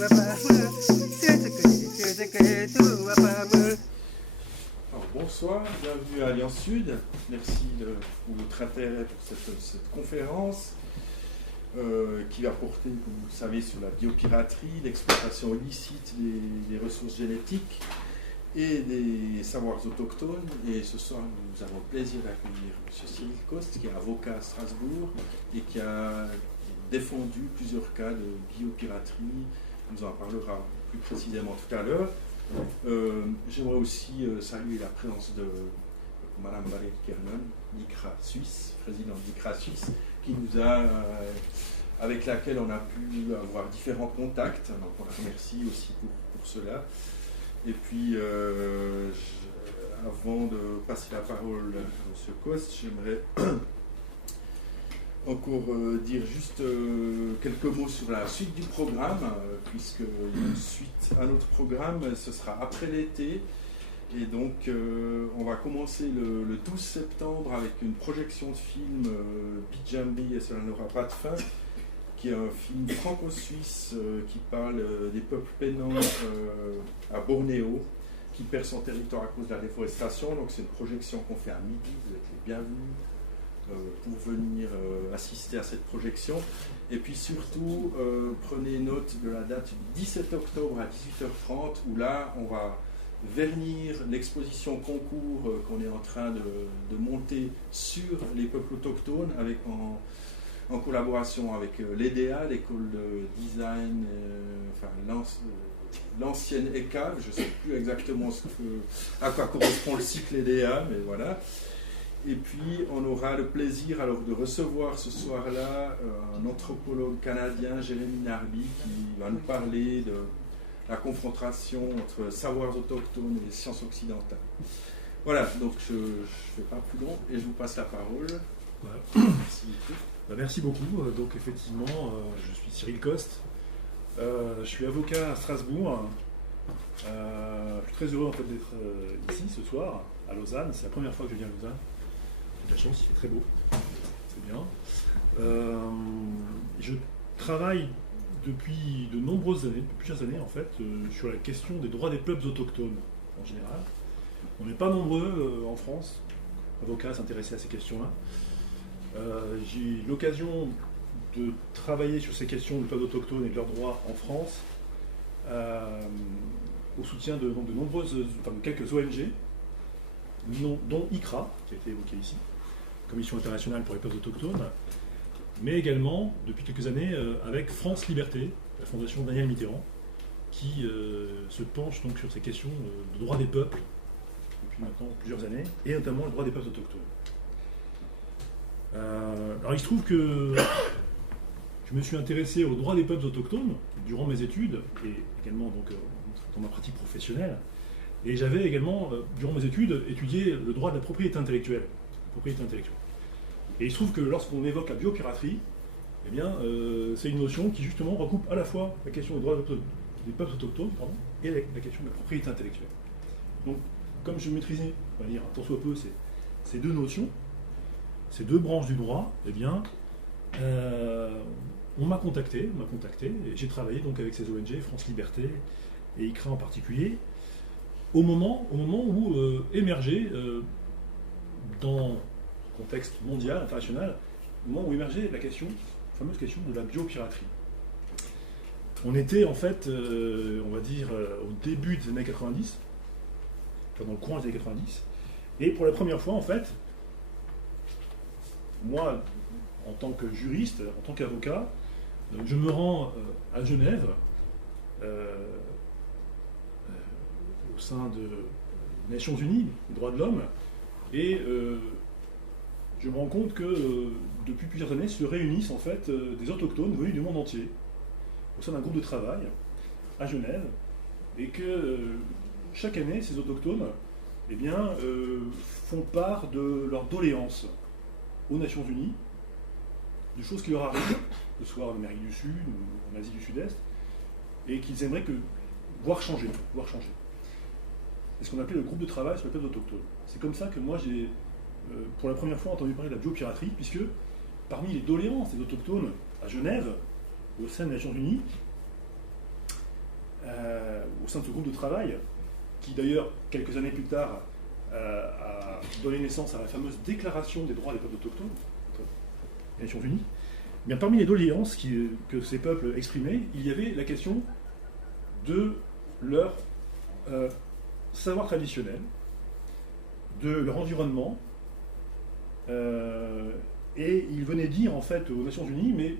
Alors, bonsoir, bienvenue à Alliance Sud. Merci pour votre intérêt pour cette conférence qui va porter, comme vous le savez, sur la biopiraterie, l'exploitation illicite des ressources génétiques et des savoirs autochtones. Et ce soir, nous avons le plaisir d'accueillir M. Cyril Coste, qui est avocat à Strasbourg et qui a défendu plusieurs cas de biopiraterie. Il nous en parlera plus précisément tout à l'heure. J'aimerais aussi saluer la présence de Madame Valérie Kerman, d'ICRA Suisse, présidente d'ICRA Suisse, qui nous a, avec laquelle on a pu avoir différents contacts. Donc on la remercie aussi pour cela. Et puis, avant de passer la parole à M. Coste, j'aimerais encore dire juste quelques mots sur la suite du programme, puisqu'il y a une suite à notre programme, ce sera après l'été. Et donc, on va commencer le 12 septembre avec une projection de film Bijambi et cela n'aura pas de fin, qui est un film franco-suisse qui parle des peuples pénants à Bornéo, qui perd son territoire à cause de la déforestation. Donc c'est une projection qu'on fait à midi, vous êtes les bienvenus pour venir assister à cette projection. Et puis surtout, prenez note de la date du 17 octobre à 18h30, où là, on va vernir l'exposition concours qu'on est en train de monter sur les peuples autochtones, avec en collaboration avec l'EDA, l'école de design, l'ancienne ECAV, je ne sais plus exactement à quoi correspond le cycle EDA, mais voilà. Et puis on aura le plaisir alors de recevoir ce soir-là un anthropologue canadien, Jérémy Narby, qui va nous parler de la confrontation entre savoirs autochtones et les sciences occidentales. Voilà, donc je ne fais pas plus long et je vous passe la parole. Voilà. Merci beaucoup. Merci beaucoup. Donc effectivement, je suis Cyril Coste. Je suis avocat à Strasbourg. Je suis très heureux en fait d'être ici ce soir à Lausanne. C'est la première fois que je viens à Lausanne. J'ai de la chance, il fait très beau. C'est bien. Je travaille depuis de nombreuses années, depuis plusieurs années en fait, sur la question des droits des peuples autochtones en général. On n'est pas nombreux en France, avocats, à s'intéresser à ces questions-là. J'ai eu l'occasion de travailler sur ces questions des peuples autochtones et de leurs droits en France, au soutien de quelques ONG, dont ICRA, qui a été évoqué ici, Commission internationale pour les peuples autochtones, mais également, depuis quelques années, avec France Liberté, la fondation Daniel Mitterrand, qui se penche donc sur ces questions de droits des peuples, depuis maintenant plusieurs années, et notamment le droit des peuples autochtones. Alors il se trouve que je me suis intéressé aux droits des peuples autochtones durant mes études, et également donc, dans ma pratique professionnelle, et j'avais également, durant mes études, étudié le droit de la propriété intellectuelle. Et il se trouve que lorsqu'on évoque la biopiraterie, eh bien, c'est une notion qui justement recoupe à la fois la question des droits des peuples autochtones et la question de la propriété intellectuelle. Donc, comme je maîtrisais, on va dire, tant soit peu, ces deux notions, ces deux branches du droit, eh bien, on m'a contacté, et j'ai travaillé donc avec ces ONG, France Liberté et ICRA en particulier, au moment où émergeait, dans le contexte mondial, international, au moment où émergeait la fameuse question de la biopiraterie. On était en fait, on va dire, au début des années 90, enfin dans le courant des années 90, et pour la première fois en fait, moi, en tant que juriste, en tant qu'avocat, je me rends à Genève, au sein des Nations Unies, des droits de l'homme, et je me rends compte que depuis plusieurs années se réunissent en fait des autochtones venus du monde entier, au sein d'un groupe de travail à Genève, et que chaque année, ces autochtones eh bien, font part de leurs doléances aux Nations Unies, de choses qui leur arrivent, que ce soit en Amérique du Sud ou en Asie du Sud-Est, et qu'ils aimeraient voir changer. C'est ce qu'on appelait le groupe de travail sur les peuples autochtones. C'est comme ça que moi j'ai, pour la première fois, entendu parler de la biopiraterie, puisque parmi les doléances des autochtones à Genève, au sein des Nations Unies, au sein de ce groupe de travail, qui d'ailleurs, quelques années plus tard, a donné naissance à la fameuse Déclaration des droits des peuples autochtones, des Nations Unies. Eh bien, parmi les doléances que ces peuples exprimaient, il y avait la question de leur savoir traditionnel, de leur environnement, et ils venaient dire en fait aux Nations Unies, mais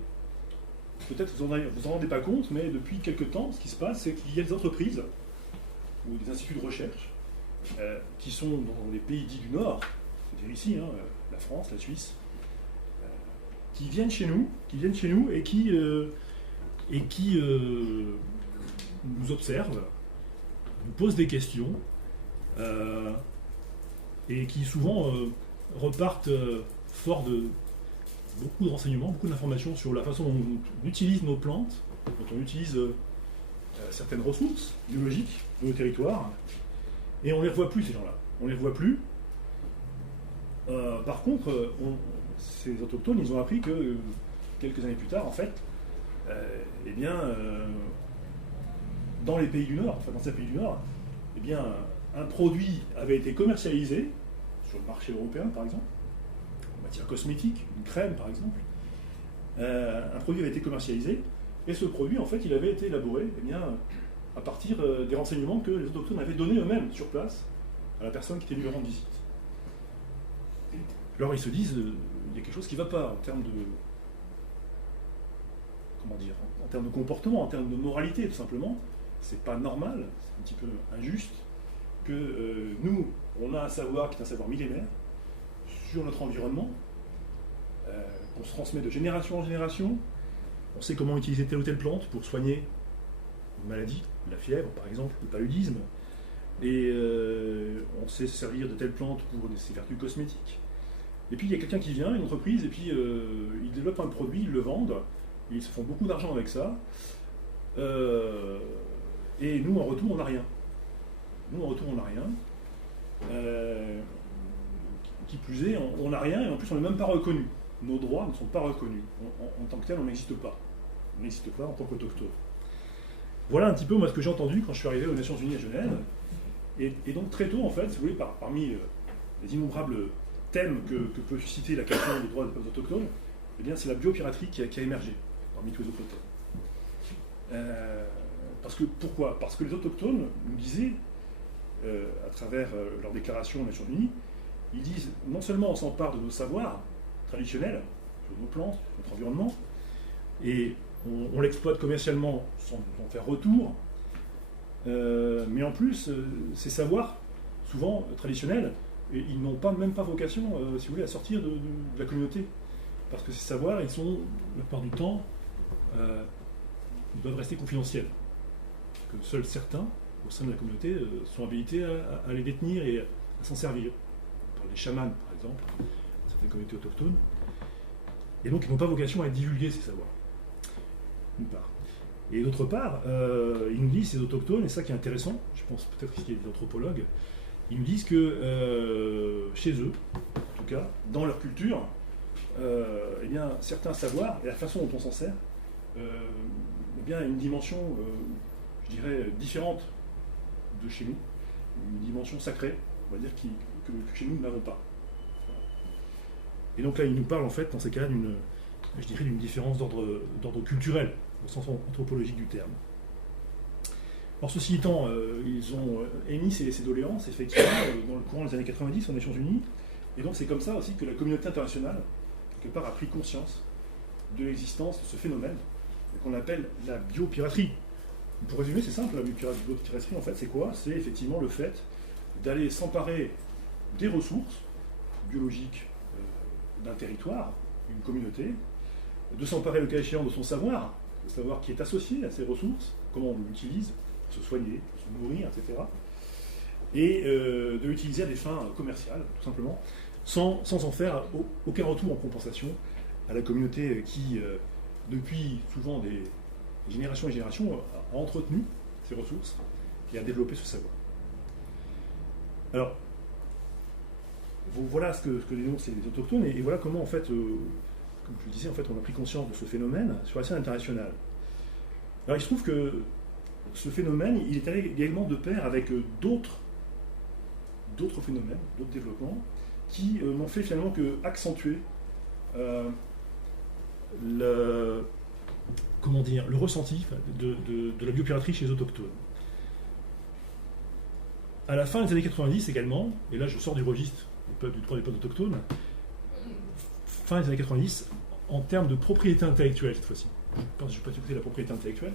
peut-être vous vous en rendez pas compte, mais depuis quelque temps, ce qui se passe, c'est qu'il y a des entreprises ou des instituts de recherche qui sont dans les pays dits du Nord, c'est-à-dire ici, la France, la Suisse, qui viennent chez nous et qui nous observent, nous posent des questions, et qui souvent repartent forts de beaucoup de renseignements, beaucoup d'informations sur la façon dont on utilise nos plantes, dont on utilise certaines ressources biologiques de nos territoires, et on ne les revoit plus, ces gens-là. On ne les revoit plus. Par contre, ces autochtones, ils ont appris que quelques années plus tard, en fait, dans les pays du Nord, enfin dans ces pays du Nord, eh bien, un produit avait été commercialisé sur le marché européen, par exemple, en matière cosmétique, une crème, par exemple. Un produit avait été commercialisé, et ce produit, en fait, il avait été élaboré, à partir des renseignements que les autochtones avaient donnés eux-mêmes sur place à la personne qui était venue leur rendre visite. Alors ils se disent, il y a quelque chose qui ne va pas en termes de, en termes de comportement, en termes de moralité, tout simplement. C'est pas normal, c'est un petit peu injuste que nous, on a un savoir qui est un savoir millénaire sur notre environnement, qu'on se transmet de génération en génération. On sait comment utiliser telle ou telle plante pour soigner une maladie, la fièvre par exemple, le paludisme, et on sait se servir de telle plante pour ses vertus cosmétiques. Et puis il y a quelqu'un qui vient, une entreprise, et puis ils développent un produit, ils le vendent, ils se font beaucoup d'argent avec ça, et nous en retour on n'a rien. Qui plus est, on n'a rien, et en plus on n'est même pas reconnu. Nos droits ne sont pas reconnus. En tant que tel, on n'existe pas. On n'existe pas en tant qu'autochtone. Voilà un petit peu moi ce que j'ai entendu quand je suis arrivé aux Nations Unies à Genève. Et donc très tôt, en fait, si vous voulez, parmi les innombrables thèmes que peut susciter la question des droits des peuples autochtones, eh bien c'est la biopiraterie qui a émergé parmi tous les autres thèmes. Pourquoi ? Parce que les autochtones nous disaient, à travers leur déclaration aux Nations Unies, ils disent non seulement on s'empare de nos savoirs traditionnels, sur nos plantes, sur notre environnement, et on l'exploite commercialement sans faire retour, mais en plus, ces savoirs, souvent traditionnels, ils n'ont même pas vocation, si vous voulez, à sortir de la communauté. Parce que ces savoirs, ils sont, la plupart du temps, ils doivent rester confidentiels. Que seuls certains, au sein de la communauté, sont habilités à les détenir et à s'en servir. On parle des chamans, par exemple, dans certaines communautés autochtones. Et donc, ils n'ont pas vocation à divulguer ces savoirs. D'une part. Et d'autre part, ils nous disent, ces autochtones, et ça qui est intéressant, je pense peut-être qu'il y a des anthropologues, ils nous disent que chez eux, en tout cas, dans leur culture, eh bien, certains savoirs et la façon dont on s'en sert, eh bien, une dimension, je dirais, différente de chez nous, une dimension sacrée, on va dire, que chez nous, nous n'avons pas. Voilà. Et donc là, ils nous parlent, en fait, dans ces cas-là, d'une différence d'ordre culturel, au sens anthropologique du terme. Alors, ceci étant, ils ont émis ces doléances, effectivement, dans le courant des années 90 aux Nations Unies, et donc c'est comme ça aussi que la communauté internationale, quelque part, a pris conscience de l'existence de ce phénomène qu'on appelle la biopiraterie. Pour résumer, c'est simple, la biopiraterie, en fait, c'est quoi ? C'est effectivement le fait d'aller s'emparer des ressources biologiques d'un territoire, d'une communauté, de s'emparer le cas échéant de son savoir, le savoir qui est associé à ces ressources, comment on l'utilise, pour se soigner, pour se nourrir, etc. Et de l'utiliser à des fins commerciales, tout simplement, sans en faire aucun retour en compensation à la communauté qui, depuis souvent des générations et générations, a entretenu ces ressources et a développé ce savoir. Alors, voilà ce que dénoncent les autochtones, et voilà comment, en fait, comme je le disais, en fait, on a pris conscience de ce phénomène sur la scène internationale. Alors, il se trouve que ce phénomène, il est allé également de pair avec d'autres phénomènes, d'autres développements, qui n'ont fait finalement que accentuer le ressenti de la biopiraterie chez les autochtones. À la fin des années 90 également, et là je sors du registre du droit des peuples autochtones, fin des années 90, en termes de propriété intellectuelle cette fois-ci. Je pense que je ne vais pas écouter la propriété intellectuelle.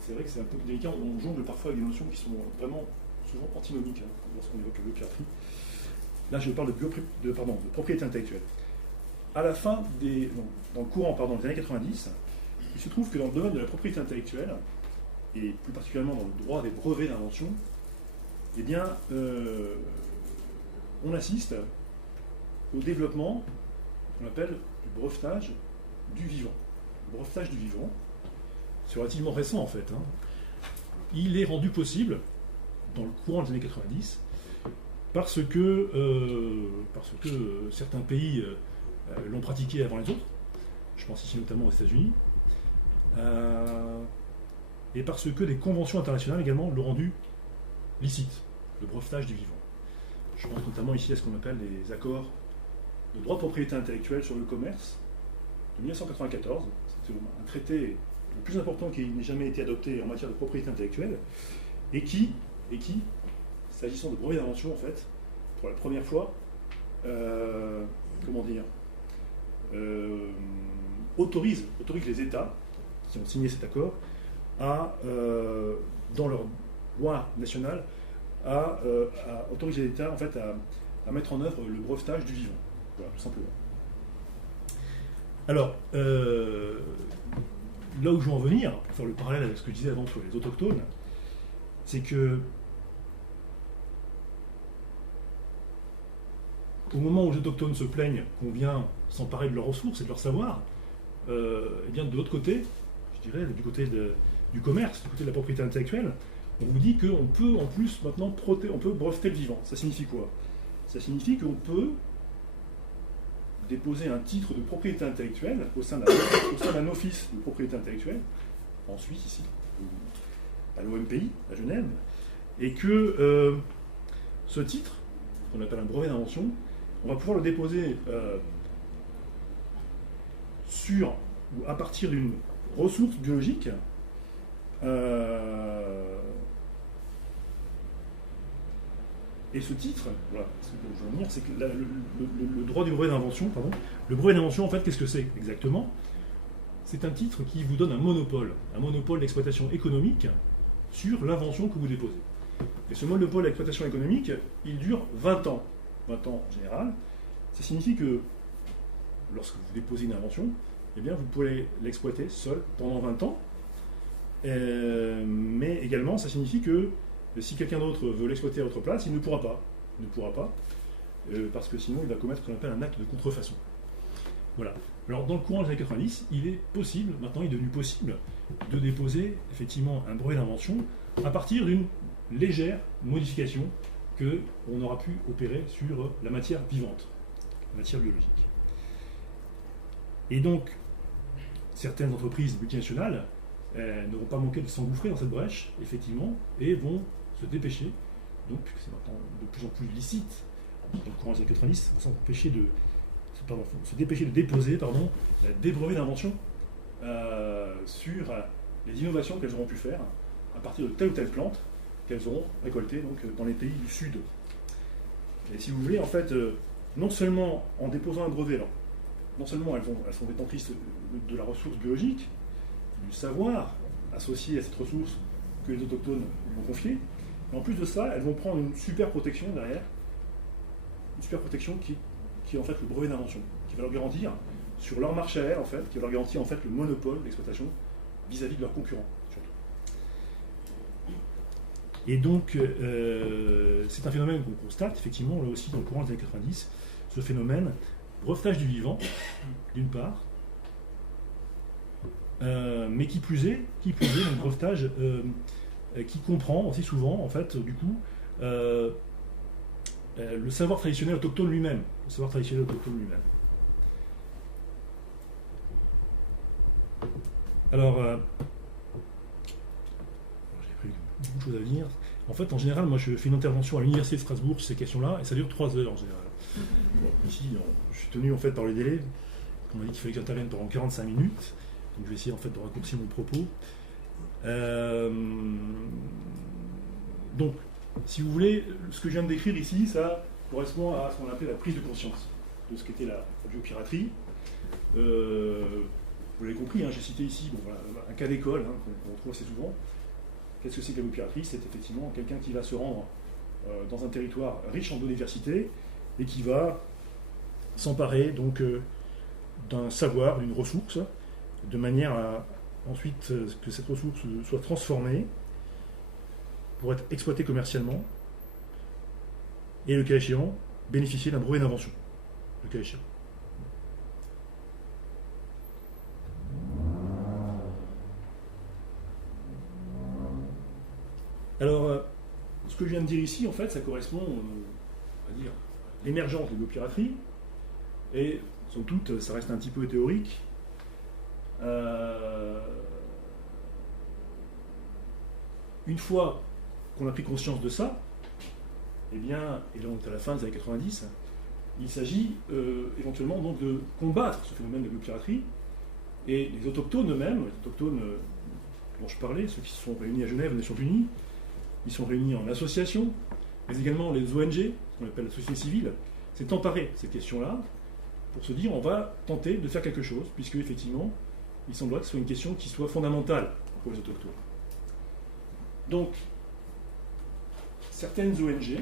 C'est vrai que c'est un peu délicat, on jongle parfois avec des notions qui sont vraiment souvent antinomiques lorsqu'on évoque la biopiraterie. Là je parle de propriété intellectuelle. À la fin dans le courant des années 90, il se trouve que dans le domaine de la propriété intellectuelle, et plus particulièrement dans le droit des brevets d'invention, eh bien, on assiste au développement qu'on appelle du brevetage du vivant. Le brevetage du vivant, c'est relativement récent en fait. Il est rendu possible dans le courant des années 90 parce que certains pays l'ont pratiqué avant les autres. Je pense ici notamment aux États-Unis. Et parce que des conventions internationales également l'ont rendu licite, le brevetage du vivant. Je pense notamment ici à ce qu'on appelle les accords de droit de propriété intellectuelle sur le commerce de 1994. C'était un traité le plus important qui n'ait jamais été adopté en matière de propriété intellectuelle et qui s'agissant de brevets d'invention, en fait, pour la première fois, autorise les États qui ont signé cet accord à, dans leur loi nationale, à autoriser les États en fait, à mettre en œuvre le brevetage du vivant. Voilà, tout simplement. Alors, là où je veux en venir, pour faire le parallèle avec ce que je disais avant sur les autochtones, c'est que au moment où les autochtones se plaignent qu'on vient s'emparer de leurs ressources et de leur savoir, eh bien de l'autre côté, je dirais du côté du commerce, du côté de la propriété intellectuelle, on vous dit qu'on peut en plus maintenant on peut breveter le vivant. Ça signifie quoi? Ça signifie qu'on peut déposer un titre de propriété intellectuelle au sein d'un office de propriété intellectuelle, en Suisse ici, à l'OMPI, à Genève, et que ce titre, qu'on appelle un brevet d'invention, on va pouvoir le déposer sur ou à partir d'une ressource biologique et ce titre, voilà, ce que je veux dire, c'est que le droit du brevet d'invention, le brevet d'invention, en fait, qu'est-ce que c'est exactement? C'est un titre qui vous donne un monopole d'exploitation économique sur l'invention que vous déposez. Et ce monopole d'exploitation économique, il dure 20 ans. 20 ans en général. Ça signifie que lorsque vous déposez une invention, eh bien, vous pouvez l'exploiter seul pendant 20 ans. Mais également, ça signifie que si quelqu'un d'autre veut l'exploiter à votre place, il ne pourra pas. Il ne pourra pas, parce que sinon il va commettre ce qu'on appelle un acte de contrefaçon. Voilà. Alors dans le courant des années 90, il est possible, maintenant il est devenu possible, de déposer effectivement un brevet d'invention à partir d'une légère modification qu'on aura pu opérer sur la matière vivante, la matière biologique. Et donc, certaines entreprises multinationales ne vont pas manquer de s'engouffrer dans cette brèche, effectivement, et vont se dépêcher, donc puisque c'est maintenant de plus en plus licite, dans le courant des années 90, vont se dépêcher de déposer des brevets d'invention sur les innovations qu'elles auront pu faire à partir de telle ou telle plante qu'elles auront récoltées donc, dans les pays du Sud. Et si vous voulez, en fait, non seulement en déposant un brevet, alors, non seulement elles sont détentrices de la ressource biologique, du savoir associé à cette ressource que les autochtones lui ont confiée, mais en plus de ça, elles vont prendre une super protection derrière, une super protection qui est en fait le brevet d'invention, qui va leur garantir sur leur marché à elles, en fait, qui va leur garantir en fait le monopole d'exploitation vis-à-vis de leurs concurrents, surtout. Et donc, c'est un phénomène qu'on constate, effectivement, là aussi dans le courant des années 90, ce phénomène, brevetage du vivant, d'une part, mais qui plus est, un brevetage qui comprend aussi souvent, en fait, du coup, le savoir traditionnel autochtone lui-même. Alors, choses à venir. En fait, en général, moi, je fais une intervention à l'Université de Strasbourg sur ces questions-là, et ça dure 3 heures en général. Bon, ici, je suis tenu en fait par le délai. On m'a dit qu'il fallait que j'intervienne pendant 45 minutes, donc je vais essayer en fait de raccourcir mon propos. Donc, si vous voulez, ce que je viens de décrire ici, ça correspond à ce qu'on appelle la prise de conscience de ce qu'était la biopiraterie. Vous l'avez compris, hein, j'ai cité ici voilà, un cas d'école qu'on retrouve assez souvent. Qu'est-ce que c'est que la biopiraterie? C'est effectivement quelqu'un qui va se rendre dans un territoire riche en biodiversité et qui va s'emparer donc d'un savoir, d'une ressource, de manière à ensuite que cette ressource soit transformée pour être exploitée commercialement et, le cas échéant, bénéficier d'un brevet d'invention, le cas échéant. Alors, ce que je viens de dire ici, en fait, ça correspond, à dire, à l'émergence de la biopiraterie, et, somme toute, ça reste un petit peu théorique. Une fois qu'on a pris conscience de ça, eh bien, et donc à la fin des années 90, il s'agit éventuellement donc de combattre ce phénomène de biopiraterie, et les autochtones eux-mêmes, les autochtones dont je parlais, ceux qui se sont réunis à Genève, aux Nations Unies, ils sont réunis en association, mais également les ONG, ce qu'on appelle la société civile, s'est emparée de cette question-là pour se dire on va tenter de faire quelque chose, puisque effectivement, il semblerait que ce soit une question qui soit fondamentale pour les autochtones. Donc, certaines ONG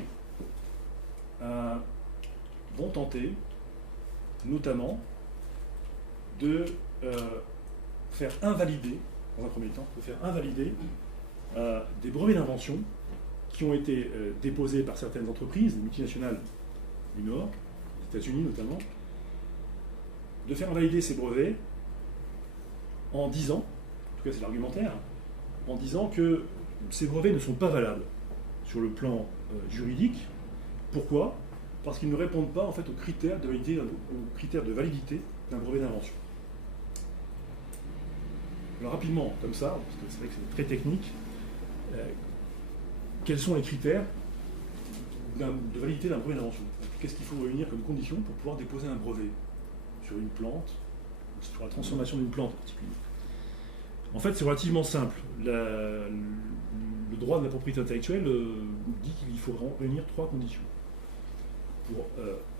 vont tenter, notamment, de faire invalider, dans un premier temps, des brevets d'invention qui ont été déposés par certaines entreprises, multinationales du Nord, des États-Unis notamment, de faire invalider ces brevets en disant, en tout cas c'est l'argumentaire, en disant que ces brevets ne sont pas valables sur le plan juridique. Pourquoi? Parce qu'ils ne répondent pas en fait aux critères de validité d'un brevet d'invention. Alors rapidement, comme ça, parce que c'est vrai que c'est très technique, quels sont les critères de validité d'un brevet d'invention? Qu'est-ce qu'il faut réunir comme condition pour pouvoir déposer un brevet sur une plante, sur la transformation d'une plante en particulier? En fait, c'est relativement simple. Le droit de la propriété intellectuelle dit qu'il faut réunir 3 conditions. Pour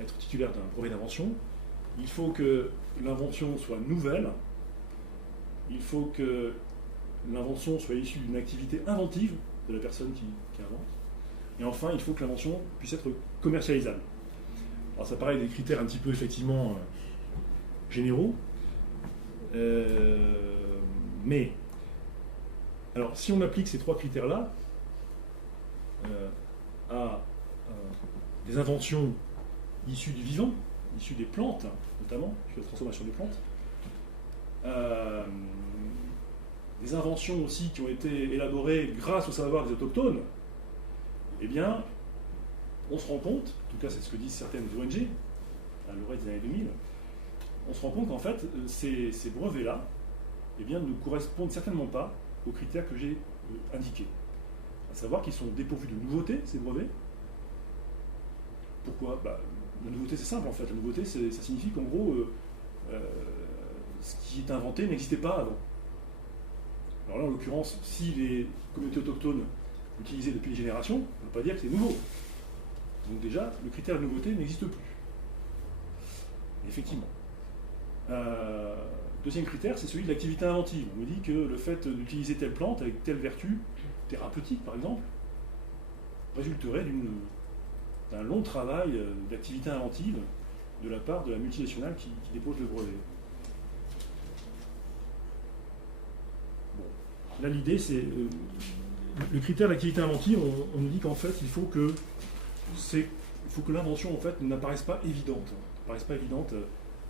être titulaire d'un brevet d'invention, il faut que l'invention soit nouvelle, il faut que l'invention soit issue d'une activité inventive de la personne qui invente, et enfin, il faut que l'invention puisse être commercialisable. Alors ça paraît des critères un petit peu effectivement généraux, mais alors si on applique ces 3 critères-là à des inventions issues du vivant, issues des plantes, notamment, sur la transformation des plantes, des inventions aussi qui ont été élaborées grâce au savoir des autochtones, eh bien, on se rend compte, en tout cas c'est ce que disent certaines ONG, à l'orée des années 2000, on se rend compte qu'en fait, ces brevets-là, eh bien, ne correspondent certainement pas aux critères que j'ai indiqués. À savoir qu'ils sont dépourvus de nouveauté, ces brevets. Pourquoi? La nouveauté, c'est simple en fait. La nouveauté, ça signifie qu'en gros, ce qui est inventé n'existait pas avant. Alors là, en l'occurrence, si les communautés autochtones l'utilisaient depuis des générations, on ne peut pas dire que c'est nouveau. Donc déjà, le critère de nouveauté n'existe plus. Effectivement. Deuxième critère, c'est celui de l'activité inventive. On me dit que le fait d'utiliser telle plante avec telle vertu thérapeutique, par exemple, résulterait d'un long travail d'activité inventive de la part de la multinationale qui dépose le brevet. Bon. Là, l'idée, c'est... le critère d'activité inventive, on nous dit qu'en fait, il faut que l'invention, en fait, n'apparaisse pas évidente.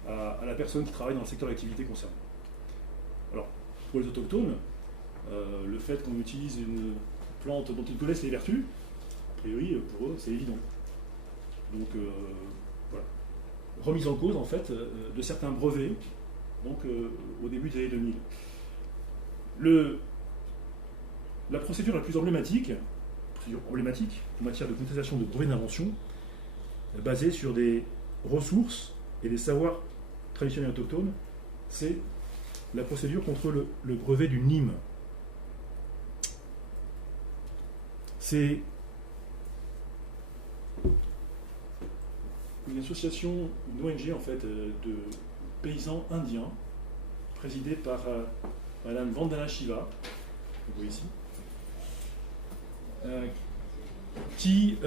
À la personne qui travaille dans le secteur d'activité concerné. Alors, pour les autochtones, le fait qu'on utilise une plante dont ils connaissent les vertus, a priori, pour eux, c'est évident. Donc, voilà. Remise en cause, en fait, de certains brevets, donc au début des années 2000. Le la procédure la plus emblématique en matière de contestation de brevets d'invention, basée sur des ressources et des savoirs traditionnels autochtones, c'est la procédure contre le brevet du NIM. C'est une association, une ONG en fait, de paysans indiens, présidée par Madame Vandana Shiva, vous voyez ici, qui,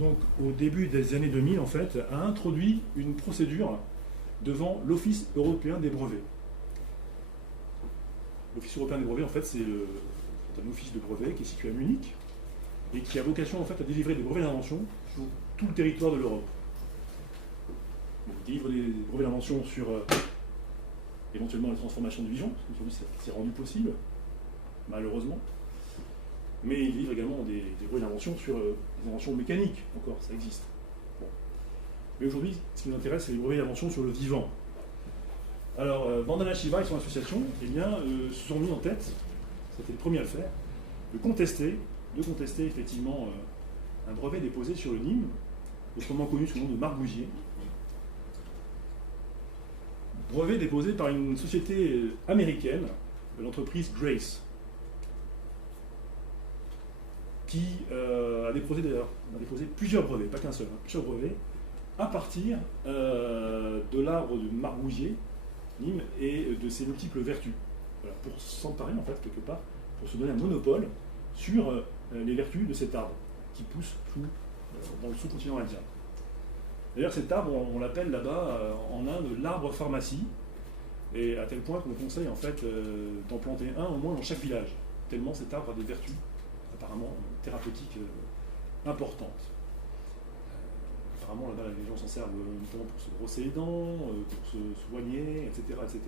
donc, au début des années 2000, en fait, a introduit une procédure devant l'Office européen des brevets. L'Office européen des brevets, en fait, c'est un office de brevets qui est situé à Munich et qui a vocation, en fait, à délivrer des brevets d'invention sur tout le territoire de l'Europe. Il délivre des brevets d'invention sur éventuellement les transformations de vision, parce qu'aujourd'hui c'est rendu possible, malheureusement. Mais il délivre également des brevets d'invention sur des inventions mécaniques, encore, ça existe. Bon. Mais aujourd'hui, ce qui nous intéresse, c'est les brevets d'invention sur le vivant. Alors, Vandana Shiva et son association, eh bien, se sont mis en tête, c'était le premier à le faire, de contester effectivement un brevet déposé sur le Nîmes, autrement connu sous le nom de margousier. Brevet déposé par une société américaine, l'entreprise Grace, qui a déposé plusieurs brevets, pas qu'un seul, plusieurs brevets, à partir de l'arbre de margousier, Nîmes, et de ses multiples vertus. Voilà, pour s'emparer, en fait, quelque part, pour se donner un monopole sur les vertus de cet arbre, qui pousse dans le sous-continent indien. D'ailleurs, cet arbre, on l'appelle là-bas, en Inde, l'arbre pharmacie, et à tel point qu'on conseille, en fait, d'en planter un au moins dans chaque village, tellement cet arbre a des vertus, apparemment, thérapeutiques importantes. Apparemment, là-bas, les gens s'en servent notamment pour se brosser les dents, pour se soigner, etc., etc.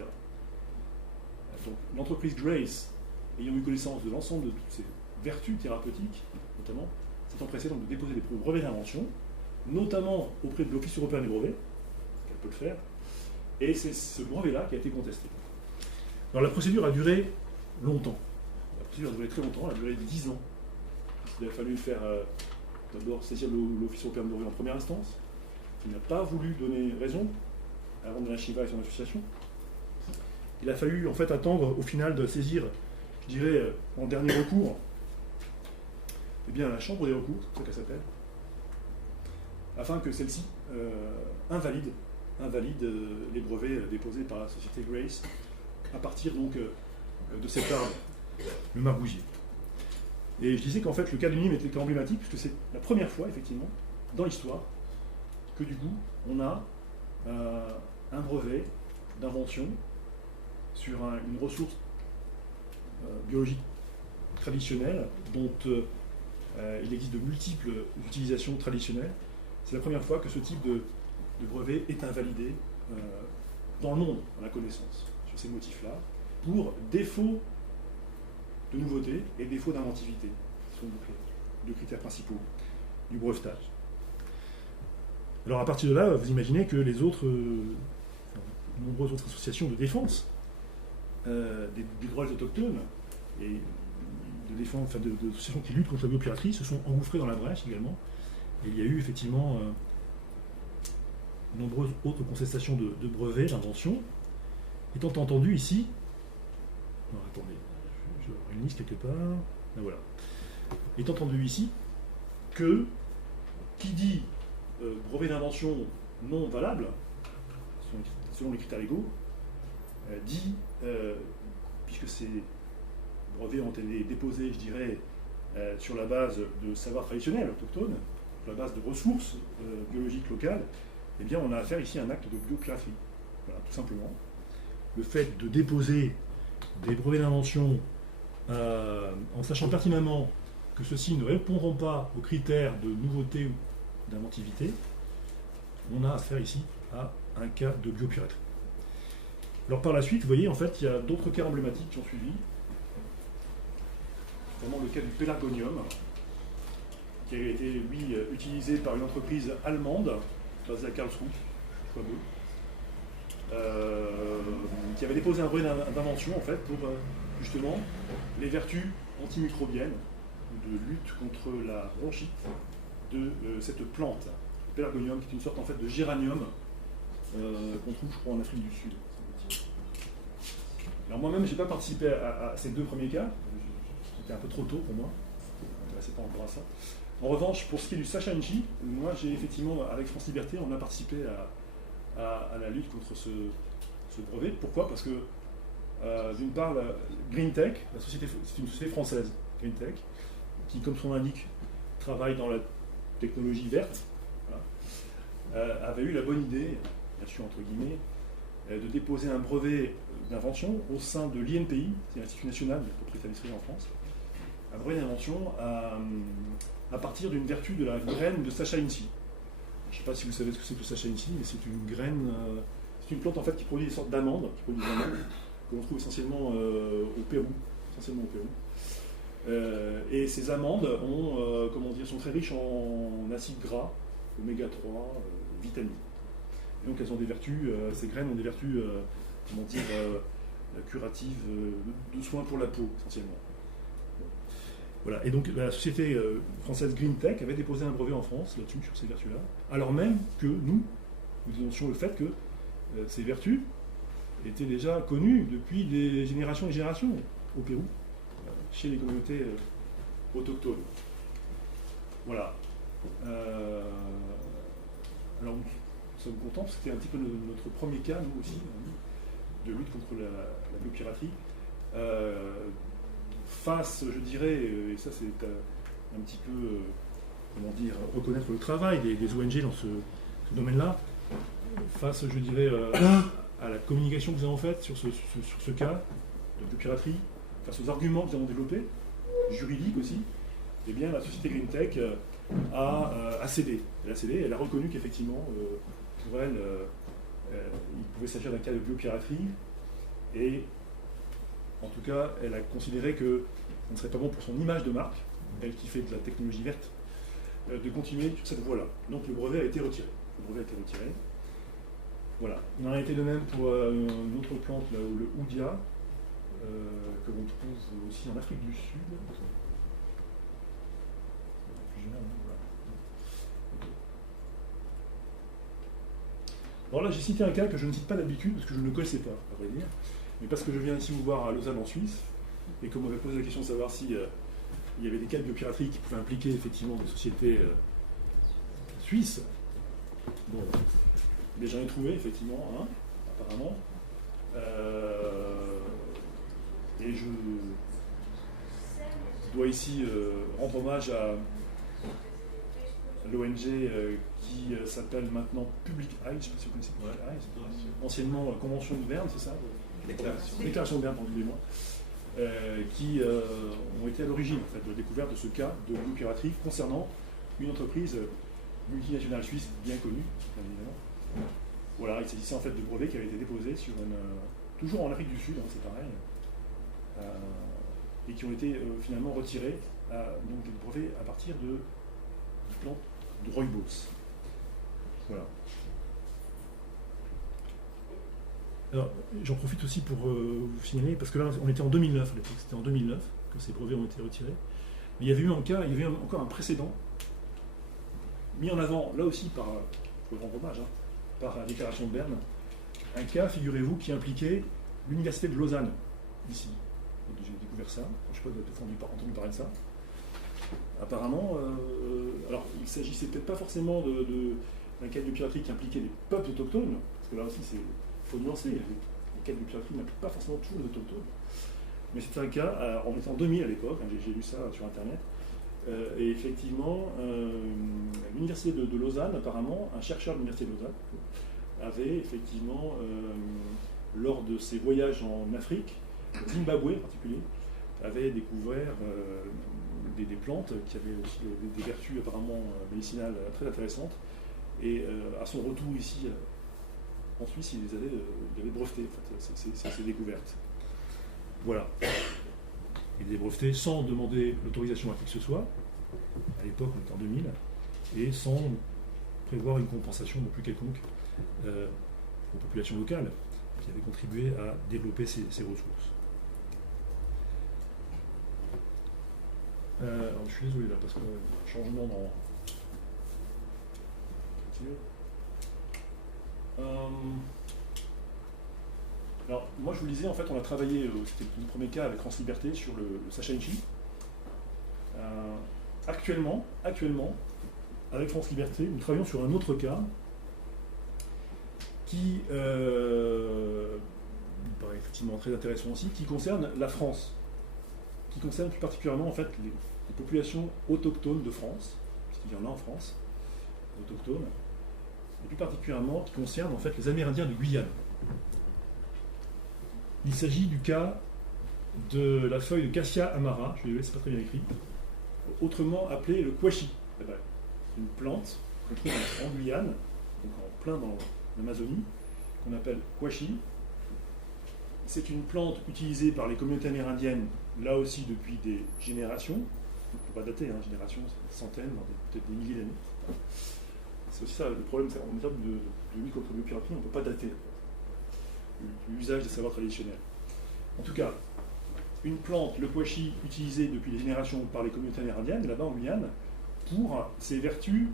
Donc, l'entreprise Grace, ayant eu connaissance de l'ensemble de toutes ces vertus thérapeutiques, notamment, s'est empressée donc de déposer des brevets d'invention, notamment auprès de l'Office européen des brevets, qu'elle peut le faire, et c'est ce brevet-là qui a été contesté. Alors, la procédure a duré longtemps. La procédure a duré très longtemps, elle a duré 10 ans. Il a fallu faire d'abord saisir l'Office européen des brevets en première instance, qui n'a pas voulu donner raison à Vandana Shiva et son association. Il a fallu en fait attendre au final de saisir, je dirais, en dernier recours, eh bien, la Chambre des recours, c'est comme ça qu'elle s'appelle, afin que celle-ci invalide les brevets déposés par la société Grace à partir donc de cet arbre, le margousier. Et je disais qu'en fait le cas de Nîmes était emblématique puisque c'est la première fois effectivement dans l'histoire que du coup on a un brevet d'invention sur une ressource biologique traditionnelle dont il existe de multiples utilisations traditionnelles. C'est la première fois que ce type de brevet est invalidé dans le monde, à ma connaissance, sur ces motifs-là, pour défaut de nouveauté et défaut d'inventivité, qui sont les deux critères principaux du brevetage. Alors à partir de là, vous imaginez que les nombreuses autres associations de défense des droits des autochtones et d'associations qui luttent contre la biopiraterie se sont engouffrées dans la brèche également. Et il y a eu effectivement de nombreuses autres contestations de brevets, d'inventions. Étant entendu ici, alors attendez, je vais une liste quelque part, ah, voilà. Étant entendu ici que qui dit brevet d'invention non valable, selon les critères légaux, dit, puisque ces brevets ont été déposés, je dirais, sur la base de savoirs traditionnels autochtones, sur la base de ressources biologiques locales, eh bien on a affaire ici à un acte de biopiraterie. Voilà, tout simplement. Le fait de déposer des brevets d'invention en sachant pertinemment que ceux-ci ne répondront pas aux critères de nouveauté ou d'inventivité, on a affaire ici à un cas de biopiraterie. Alors par la suite, vous voyez, en fait, il y a d'autres cas emblématiques qui ont suivi, notamment le cas du pélargonium, qui a été, lui, utilisé par une entreprise allemande, basée à Karlsruhe, qui avait déposé un brevet d'invention, en fait, pour justement les vertus antimicrobiennes de lutte contre la bronchite de cette plante, le pélargonium, qui est une sorte en fait de géranium qu'on trouve, je crois, en Afrique du Sud. Alors moi-même, je n'ai pas participé à ces 2 premiers cas, c'était un peu trop tôt pour moi, c'est pas encore à ça. En revanche, pour ce qui est du Sacha-Inchi, moi j'ai effectivement, avec France Liberté, on a participé à la lutte contre ce brevet. Pourquoi? Parce que, d'une part, Green Tech, c'est une société française, Green Tech, qui, comme son indique, travaille dans la technologie verte, voilà, avait eu la bonne idée, bien sûr entre guillemets, de déposer un brevet d'invention au sein de l'INPI, c'est l'Institut national de la propriété industrielle en France, un brevet d'invention à partir d'une vertu de la graine de Sacha-Inchi. Je ne sais pas si vous savez ce que c'est que le Sacha-Inchi, mais c'est une graine, c'est une plante en fait qui produit des sortes d'amandes, que l'on trouve essentiellement au Pérou, et ces amandes sont très riches en acides gras, oméga 3, vitamines. Et donc elles ont des vertus, ces graines ont des vertus curatives, de soins pour la peau essentiellement. Voilà. Et donc la société française Green Tech avait déposé un brevet en France là-dessus, sur ces vertus-là, alors même que nous dénoncions le fait que ces vertus étaient déjà connues depuis des générations et des générations au Pérou, chez les communautés autochtones. Voilà. Alors nous sommes contents, parce que c'était un petit peu notre premier cas, nous aussi, de lutte contre la biopiraterie. Face, je dirais, et ça c'est un petit peu, reconnaître le travail des ONG dans ce domaine-là, face, je dirais, à la communication que nous avons faite sur ce cas de biopiraterie, face aux arguments que nous avons développés, juridiques aussi, eh bien la société Green Tech a cédé. Elle a reconnu qu'effectivement, pour elle, il pouvait s'agir d'un cas de biopiraterie, et en tout cas, elle a considéré que ce ne serait pas bon pour son image de marque, elle qui fait de la technologie verte, de continuer sur cette voie-là. Donc le brevet a été retiré. Voilà. Il en a été de même pour une autre plante, là, le Oudia, que l'on trouve aussi en Afrique du Sud. Alors là, j'ai cité un cas que je ne cite pas d'habitude, parce que je ne le connaissais pas, à vrai dire, mais parce que je viens ici vous voir à Lausanne en Suisse, et qu'on m'avait posé la question de savoir si il y avait des cas de biopiraterie qui pouvaient impliquer effectivement des sociétés suisses. Bon, mais j'en ai trouvé effectivement un, apparemment. Et je dois ici rendre hommage à l'ONG qui s'appelle maintenant Public Eye, je ne sais pas si vous connaissez Public Eye, anciennement Convention de Berne, c'est ça? Déclaration de Berne, pardonnez-moi, qui ont été à l'origine en fait, de la découverte de ce cas de biopiraterie concernant une entreprise multinationale suisse bien connue, bien évidemment. Voilà, il s'agissait en fait de brevets qui avaient été déposés sur toujours en Afrique du Sud, c'est pareil, et qui ont été finalement retirés, donc des brevets à partir du plan de Rooibos. Voilà. Alors, j'en profite aussi pour vous signaler, parce que là, on était en 2009 à l'époque, c'était en 2009 que ces brevets ont été retirés. Mais il y avait encore un précédent, mis en avant, là aussi, par, je le rends hommage, par la déclaration de Berne, un cas, figurez-vous, qui impliquait l'université de Lausanne, ici. Donc, j'ai découvert ça, je ne sais pas, vous avez peut-être entendu parler de ça. Apparemment, alors il ne s'agissait peut-être pas forcément d'un cas de piraterie qui impliquait les peuples autochtones, parce que là aussi, il faut nuancer, les cas de piraterie n'impliquent pas forcément toujours les autochtones. Mais c'était un cas, on était en 2000 à l'époque, j'ai lu ça sur Internet, et effectivement, l'université de Lausanne, apparemment, un chercheur de l'université de Lausanne, avait effectivement, lors de ses voyages en Afrique, au Zimbabwe en particulier, avait découvert des plantes qui avaient aussi des vertus apparemment médicinales très intéressantes, et à son retour ici en Suisse, il avait breveté en fait, ces découvertes. Voilà. Il les breveté sans demander l'autorisation à qui que ce soit. À l'époque, on était en 2000, et sans prévoir une compensation non plus quelconque aux populations locales qui avaient contribué à développer ces ressources. Alors, je suis désolé là, parce que changement dans... Alors, moi je vous le disais, en fait, on a travaillé, c'était le premier cas avec France Liberté, sur le Sacha-Inchi. Actuellement, avec France Liberté, nous travaillons sur un autre cas qui me paraît effectivement très intéressant aussi, qui concerne la France, qui concerne plus particulièrement en fait les populations autochtones de France, puisqu'il y en a en France, autochtones, et plus particulièrement qui concerne en fait les Amérindiens de Guyane. Il s'agit du cas de la feuille de Cassia amara, je vais c'est pas très bien écrit, autrement appelée le kouachi. C'est une plante qu'on trouve en Guyane, donc en plein dans l'Amazonie, qu'on appelle kouachi. C'est une plante utilisée par les communautés amérindiennes, là aussi depuis des générations. On ne peut pas dater, générations, c'est des centaines, peut-être des milliers d'années. C'est aussi ça le problème, c'est en termes de lutte contre le biopiraterie, on ne peut pas dater l'usage des savoirs traditionnels. En tout cas, une plante, le kouachi, utilisée depuis des générations par les communautés amérindiennes, là-bas en Guyane, pour ses vertus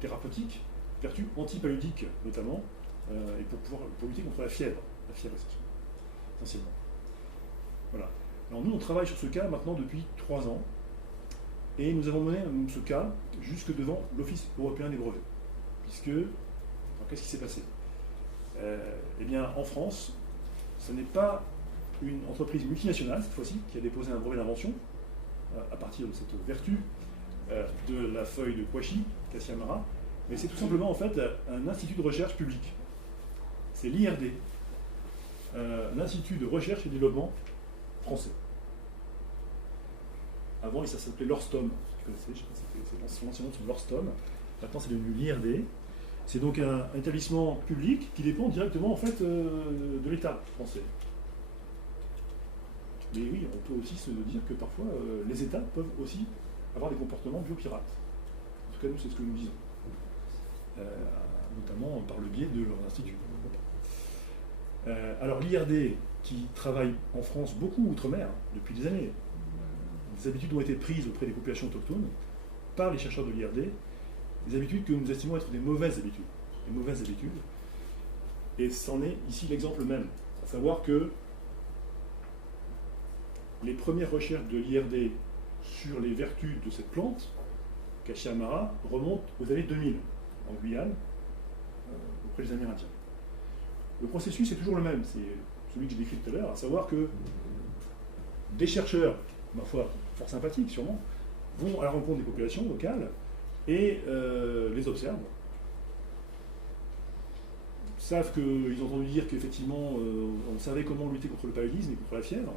thérapeutiques, vertus antipaludiques notamment, et pour lutter contre la fièvre essentiellement. Voilà. Alors nous, on travaille sur ce cas maintenant depuis 3 ans, et nous avons mené ce cas jusque devant l'Office européen des brevets. Qu'est-ce qui s'est passé? Eh bien, en France, ce n'est pas une entreprise multinationale, cette fois-ci, qui a déposé un brevet d'invention à partir de cette vertu de la feuille de kouachi, Cassia amara, mais c'est tout simplement en fait un institut de recherche public. C'est l'IRD, l'Institut de recherche et développement français. Avant, ça s'appelait l'Orstom, vous connaissez, je sais pas, c'est l'ancien nom de l'Orstom. Maintenant, c'est devenu l'IRD. C'est donc un établissement public qui dépend directement en fait de l'État français. Mais oui, on peut aussi se dire que parfois les États peuvent aussi avoir des comportements biopirates. En tout cas, nous, c'est ce que nous disons. Notamment par le biais de leur institut. Alors l'IRD, qui travaille en France beaucoup outre-mer depuis des années, des habitudes ont été prises auprès des populations autochtones par les chercheurs de l'IRD, des habitudes que nous estimons être des mauvaises habitudes. Et c'en est ici l'exemple même. À savoir que les premières recherches de l'IRD sur les vertus de cette plante, Cassia amara, remontent aux années 2000, en Guyane, auprès des Amérindiens. Le processus est toujours le même, c'est celui que j'ai décrit tout à l'heure, à savoir que des chercheurs, ma foi, fort sympathiques sûrement, vont à la rencontre des populations locales et les observent. Savent qu'ils ont entendu dire qu'effectivement on savait comment lutter contre le paludisme et contre la fièvre,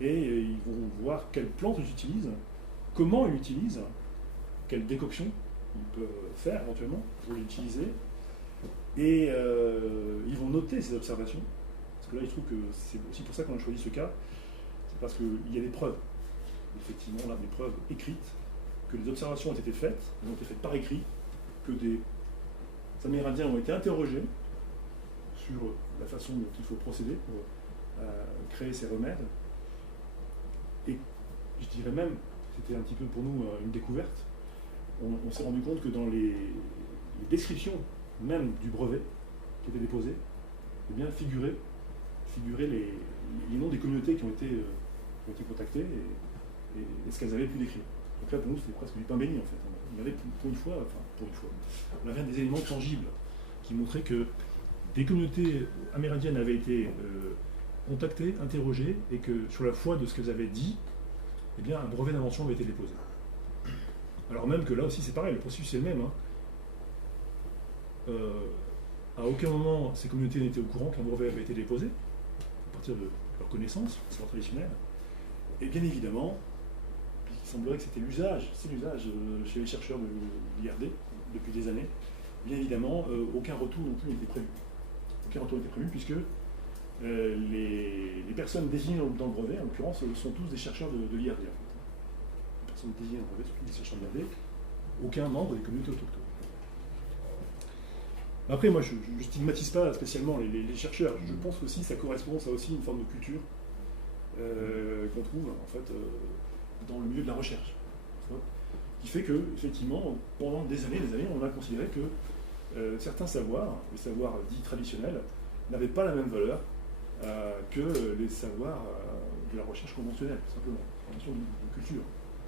et ils vont voir quelles plantes ils utilisent, comment ils l'utilisent, quelle décoction ils peuvent faire éventuellement pour l'utiliser, et ils vont noter ces observations, parce que là il se trouve que c'est aussi pour ça qu'on a choisi ce cas, c'est parce qu'il y a des preuves, effectivement là, des preuves écrites, que les observations ont été faites, elles ont été faites par écrit, que des Amérindiens ont été interrogés sur la façon dont il faut procéder pour créer ces remèdes. Et je dirais même, c'était un petit peu pour nous une découverte, on s'est rendu compte que dans les descriptions même du brevet qui était déposé, eh bien figuraient les noms des communautés qui ont été contactées et ce qu'elles avaient pu décrire. Donc là, pour nous, c'était presque du pain béni, en fait. On avait pour une fois, on avait des éléments tangibles qui montraient que des communautés amérindiennes avaient été contactées, interrogées, et que sur la foi de ce qu'elles avaient dit, eh bien, un brevet d'invention avait été déposé. Alors même que là aussi, c'est pareil, le processus est le même. À aucun moment, ces communautés n'étaient au courant qu'un brevet avait été déposé, à partir de leur connaissance, savoir traditionnel. Et bien évidemment, il semblerait que c'était l'usage, chez les chercheurs de l'IRD depuis des années. Bien évidemment, aucun retour non plus n'était prévu. Aucun retour n'était prévu puisque les personnes désignées dans le brevet, en l'occurrence, sont tous des chercheurs de l'IRD. En fait. Les personnes désignées dans le brevet sont tous des chercheurs de l'IRD, aucun membre des communautés autochtones. Après, moi, je ne stigmatise pas spécialement les chercheurs. Je pense aussi que ça correspond à aussi une forme de culture qu'on trouve, en fait, dans le milieu de la recherche. Qui fait que, effectivement, pendant des années, on a considéré que certains savoirs, les savoirs dits traditionnels, n'avaient pas la même valeur que les savoirs de la recherche conventionnelle, tout simplement. Formation de culture,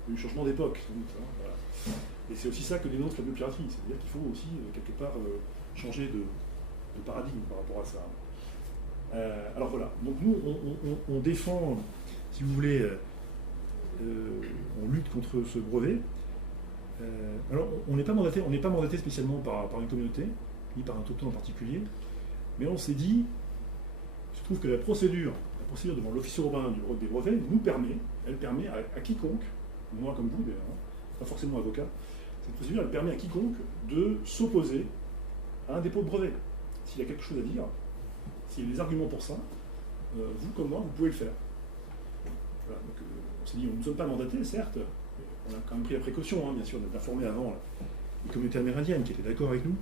du changement d'époque, sans doute. Hein, voilà. Et c'est aussi ça que dénonce la biopiraterie, c'est-à-dire qu'il faut aussi, quelque part, changer de paradigme par rapport à ça. Alors voilà, donc nous, on défend, si vous voulez, on lutte contre ce brevet. Alors, on n'est pas mandaté spécialement par une communauté, ni par un autochtone en particulier, mais on s'est dit, je trouve que la procédure devant l'Office européen des brevets elle permet à quiconque, moi comme vous d'ailleurs, hein, pas forcément avocat, cette procédure elle permet à quiconque de s'opposer à un dépôt de brevet. S'il y a quelque chose à dire, s'il y a des arguments pour ça, vous comme moi, vous pouvez le faire. Voilà, donc, on s'est dit, on ne sommes pas mandatés, certes, on a quand même pris la précaution, hein, bien sûr, d'informer avant les communautés amérindiennes qui étaient d'accord avec nous,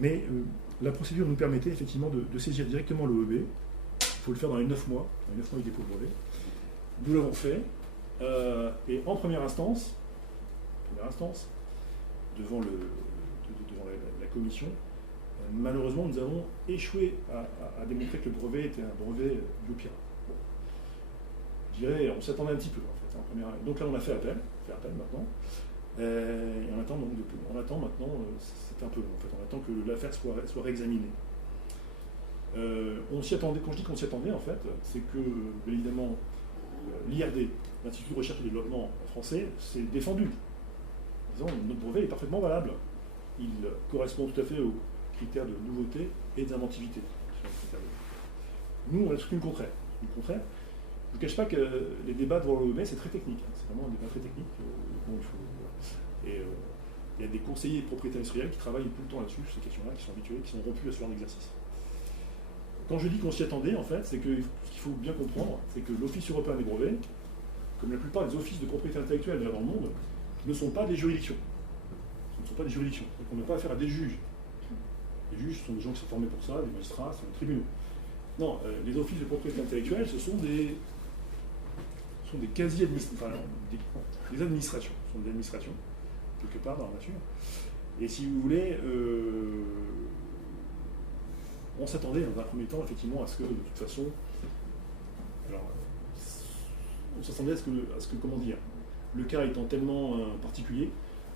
mais la procédure nous permettait effectivement de saisir directement l'OEB. Il faut le faire dans les 9 mois du dépôt de brevet. Nous l'avons fait, et en première instance, devant la commission, malheureusement, nous avons échoué à démontrer que le brevet était un brevet biopirate. Bon. Je dirais, on s'attendait un petit peu, en fait. En première... Donc là, on a fait appel maintenant. Et on attend maintenant, c'est un peu long, en fait. On attend que l'affaire soit réexaminée. On s'y attendait, quand je dis qu'on s'y attendait, en fait, c'est que, bien évidemment, l'IRD, l'Institut de recherche et développement français, s'est défendu. En disant, notre brevet est parfaiement valable. Il correspond tout à fait aux critères de nouveauté et d'inventivité. Nous, on a soutenu le contraire. Je ne vous cache pas que les débats devant l'OEB, c'est très technique. Hein. C'est vraiment un débat très technique. Et il y a des conseillers de propriété industrielle qui travaillent tout le temps là-dessus, sur ces questions-là, qui sont habitués, qui sont rompus à ce genre d'exercice. Quand je dis qu'on s'y attendait, en fait, c'est que ce qu'il faut bien comprendre, c'est que l'Office européen des brevets, comme la plupart des offices de propriété intellectuelle dans le monde, ne sont pas des juridictions. Ce ne sont pas des juridictions. Donc on n'a pas affaire à des juges. Les juges sont des gens qui sont formés pour ça, des magistrats, c'est des tribunaux. Non, les offices de propriété intellectuelle, ce sont des quasi-administrations, enfin, des administrations. Ce sont des administrations, quelque part dans la nature. Et si vous voulez, on s'attendait dans un premier temps, effectivement, à ce que, de toute façon, alors, on s'attendait à ce que, comment dire, le cas étant tellement particulier,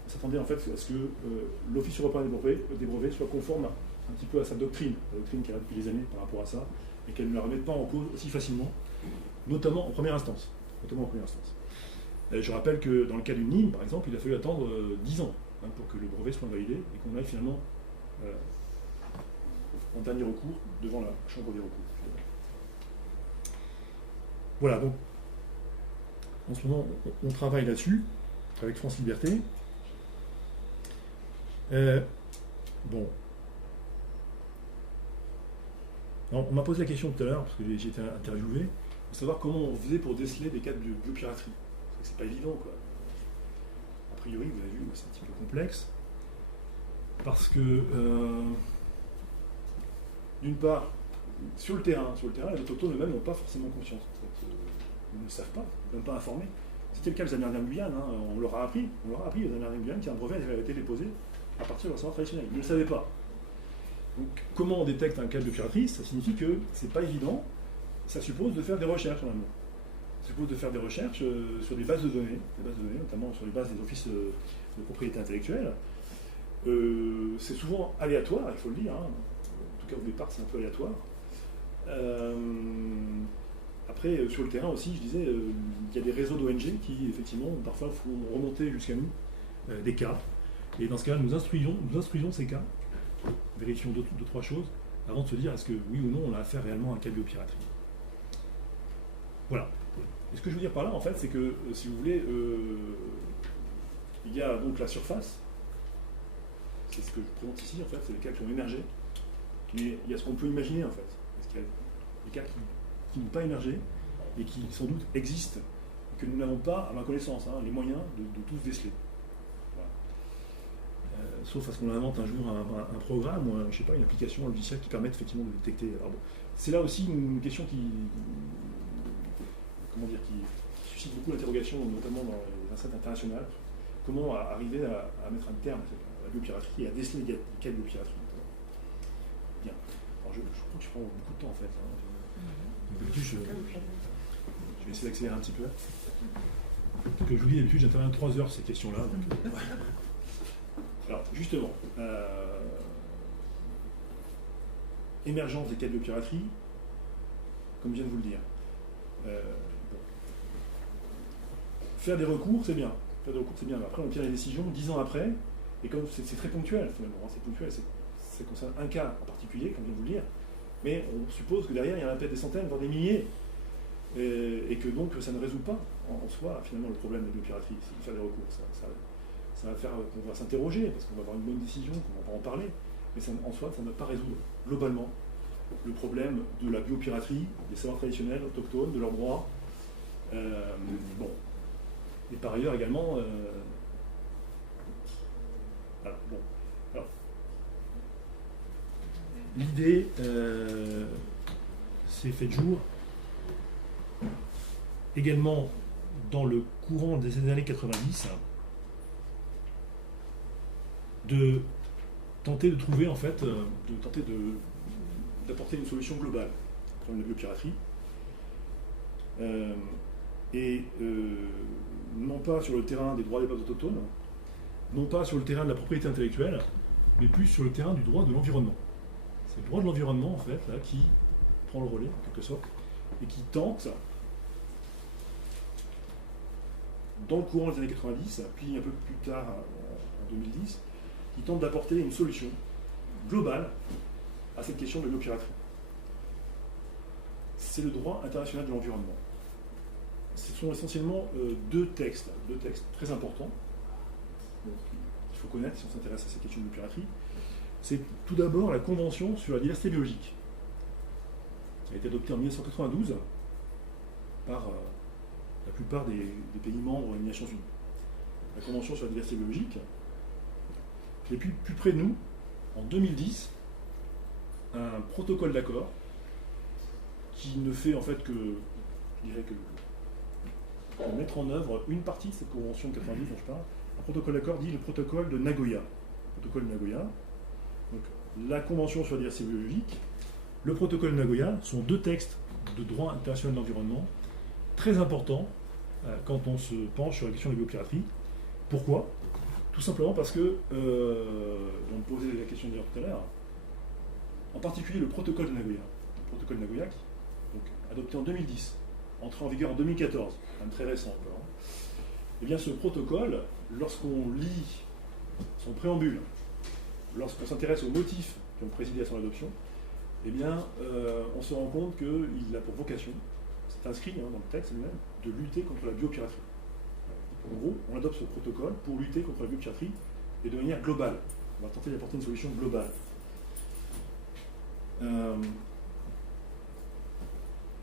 on s'attendait en fait à ce que l'Office européen des brevets soit conforme un petit peu à sa doctrine, la doctrine qu'elle a depuis des années par rapport à ça, et qu'elle ne la remette pas en cause aussi facilement, notamment en première instance. Je rappelle que dans le cas du Nîmes, par exemple, il a fallu attendre 10 ans pour que le brevet soit validé et qu'on aille finalement en dernier recours devant la Chambre des recours. Voilà, donc en ce moment, on travaille là-dessus avec France Liberté. Bon. Alors, on m'a posé la question tout à l'heure, parce que j'ai été interviewé, de savoir comment on faisait pour déceler des cas de biopiraterie. C'est pas évident, quoi. A priori, vous avez vu, c'est un petit peu complexe. Parce que, d'une part, sur le terrain, les autochtones eux-mêmes n'ont pas forcément confiance. En fait. Ils ne savent pas, ils ne sont même pas informés. C'était le cas des Amérindiens de Guyane, hein. On leur a appris aux Amérindiens de Guyane qu'un brevet avait été déposé à partir de leur savoir traditionnel. Ils ne le savaient pas. Donc, comment on détecte un cas de piraterie? Ça signifie que c'est pas évident. Ça suppose de faire des recherches en amont. Ça suppose de faire des recherches sur des bases de données, notamment sur les bases des offices de propriété intellectuelle. C'est souvent aléatoire, il faut le dire. Hein. En tout cas, au départ, c'est un peu aléatoire. Après, sur le terrain aussi, je disais, il y a des réseaux d'ONG qui, effectivement, parfois font remonter jusqu'à nous des cas. Et dans ce cas-là, nous instruisons ces cas, vérifions deux, trois choses, avant de se dire est-ce que oui ou non on a affaire réellement à un cas de biopiraterie. Voilà. Et ce que je veux dire par là, en fait, c'est que, si vous voulez, il y a donc la surface, c'est ce que je présente ici, en fait, c'est les cas qui ont émergé, mais il y a ce qu'on peut imaginer, en fait. Parce qu'il y a des cas qui n'ont pas émergé, et qui, sans doute, existent, et que nous n'avons pas, à ma connaissance, les moyens de tous déceler. Sauf à ce qu'on invente un jour un programme ou je sais pas, une application, un logiciel qui permette effectivement de détecter. Alors bon, c'est là aussi une question qui suscite beaucoup d'interrogations, notamment dans les enceintes internationales. Comment arriver à mettre un terme à la biopiraterie et à déceler les cas de biopiraterie. Bien. Alors je crois que je prends beaucoup de temps en fait. Je vais essayer d'accélérer un petit peu. Comme je vous dis, d'habitude, j'interviens 3 heures ces questions-là. Alors, justement, émergence des cas de biopiraterie, comme je viens de vous le dire. Bon. Faire des recours, c'est bien. Faire des recours, c'est bien. Mais après, on tient les décisions 10 ans après, et comme c'est très ponctuel, finalement, c'est ponctuel, ça concerne un cas en particulier, comme je viens de vous le dire, mais on suppose que derrière, il y en a peut-être des centaines, voire des milliers, et que donc ça ne résout pas en soi, finalement, le problème de la biopiraterie, c'est de faire des recours. Ça va faire qu'on va s'interroger, parce qu'on va avoir une bonne décision, qu'on va en parler, mais ça, en soi, ça ne va pas résoudre globalement le problème de la biopiraterie, des savoirs traditionnels, autochtones, de leurs droits. Bon. Et par ailleurs également... voilà, bon. Alors, l'idée s'est fait de jour également dans le courant des années 90 de tenter de trouver, en fait, d'apporter une solution globale au problème de la biopiraterie. Non pas sur le terrain des droits des peuples autochtones, non pas sur le terrain de la propriété intellectuelle, mais plus sur le terrain du droit de l'environnement. C'est le droit de l'environnement, en fait, là, qui prend le relais, en quelque sorte, et qui tente, dans le courant des années 90, puis un peu plus tard, en 2010, qui tente d'apporter une solution globale à cette question de la biopiraterie. C'est le droit international de l'environnement. Ce sont essentiellement deux textes très importants qu'il faut connaître si on s'intéresse à cette question de biopiraterie. C'est tout d'abord la Convention sur la diversité biologique, qui a été adoptée en 1992 par la plupart des pays membres des Nations Unies. La Convention sur la diversité biologique. Et puis, plus près de nous, en 2010, un protocole d'accord qui ne fait en fait que, je dirais que mettre en œuvre une partie de cette convention de 90 dont je parle. Un protocole d'accord dit le protocole de Nagoya. Le protocole de Nagoya. Donc, la convention sur la diversité biologique, le protocole de Nagoya sont deux textes de droit international de l'environnement très importants quand on se penche sur la question de la biopiraterie. Pourquoi ? Tout simplement parce que, on me posait la question d'ailleurs tout à l'heure, en particulier le protocole de Nagoya. Le protocole de Nagoya, donc, adopté en 2010, entré en vigueur en 2014, quand même très récent encore. Eh bien, ce protocole, lorsqu'on lit son préambule, lorsqu'on s'intéresse aux motifs qui ont présidé à son adoption, eh bien, on se rend compte qu'il a pour vocation, c'est inscrit dans le texte lui-même, de lutter contre la biopiraterie. En gros, on adopte ce protocole pour lutter contre la biopiraterie et de manière globale. On va tenter d'apporter une solution globale.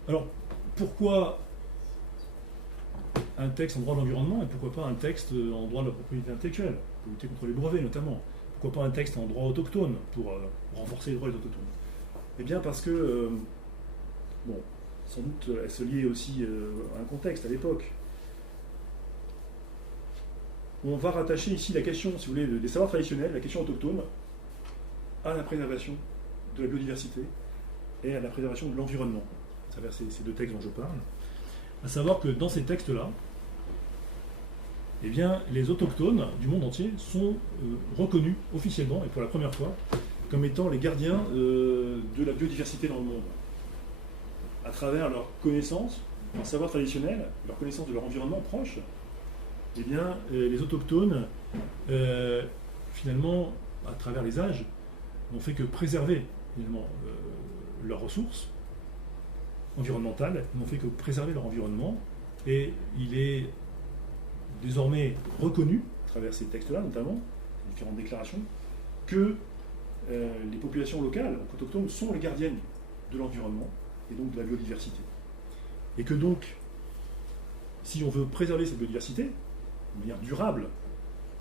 Alors, pourquoi un texte en droit de l'environnement et pourquoi pas un texte en droit de la propriété intellectuelle, pour lutter contre les brevets notamment? Pourquoi pas un texte en droit autochtone pour renforcer les droits des autochtones? Eh bien parce que, bon, sans doute elle se liait aussi à un contexte à l'époque. On va rattacher ici la question, si vous voulez, des savoirs traditionnels, la question autochtone, à la préservation de la biodiversité et à la préservation de l'environnement, à travers ces deux textes dont je parle. À savoir que dans ces textes-là, eh bien, les autochtones du monde entier sont reconnus officiellement, et pour la première fois, comme étant les gardiens de la biodiversité dans le monde. À travers leur connaissance, leur savoir traditionnel, leur connaissance de leur environnement proche, eh bien, les autochtones, finalement, à travers les âges, n'ont fait que préserver finalement leurs ressources environnementales, n'ont fait que préserver leur environnement, et il est désormais reconnu, à travers ces textes-là notamment, différentes déclarations, que les populations locales, autochtones, sont les gardiennes de l'environnement, et donc de la biodiversité. Et que donc, si on veut préserver cette biodiversité, de manière durable,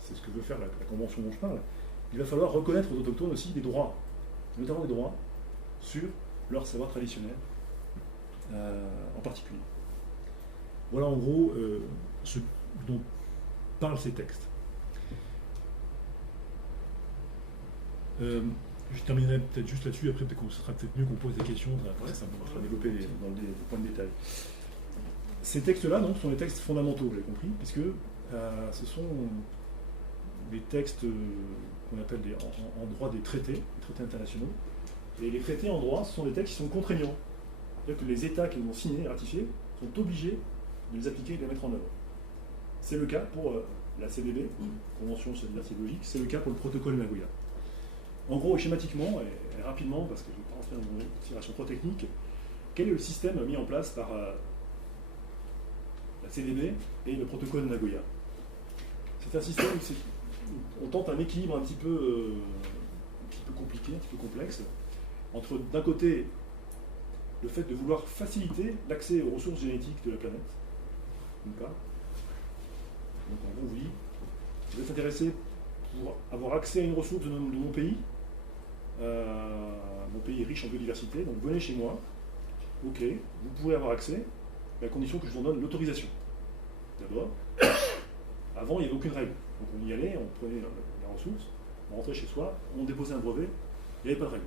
c'est ce que veut faire la convention dont je parle, il va falloir reconnaître aux autochtones aussi des droits, notamment des droits sur leur savoir traditionnel en particulier. Voilà en gros ce dont parlent ces textes. Je terminerai peut-être juste là-dessus, après peut-être ce sera peut-être mieux qu'on pose des questions, ça va développer dans des points de détail. Ces textes-là donc sont des textes fondamentaux, vous l'avez compris, puisque ce sont des textes qu'on appelle en droit des traités internationaux. Et les traités en droit, ce sont des textes qui sont contraignants. C'est-à-dire que les États qui les ont signés et ratifiés sont obligés de les appliquer et de les mettre en œuvre. C'est le cas pour la CDB, Convention sur la diversité biologique, c'est le cas pour le protocole Nagoya. En gros, schématiquement, et rapidement, parce que je ne vais pas rentrer dans une considération trop technique, quel est le système mis en place par la CDB et le protocole Nagoya? C'est un système où on tente un équilibre un petit peu compliqué, un petit peu complexe, entre d'un côté le fait de vouloir faciliter l'accès aux ressources génétiques de la planète, d'une part. Donc en gros, on vous dit, vous êtes intéressé pour avoir accès à une ressource de mon pays, mon pays est riche en biodiversité, donc venez chez moi, ok, vous pouvez avoir accès, à condition que je vous donne l'autorisation. D'abord, avant il n'y avait aucune règle, donc on y allait, on prenait la ressource, on rentrait chez soi, on déposait un brevet, il n'y avait pas de règle.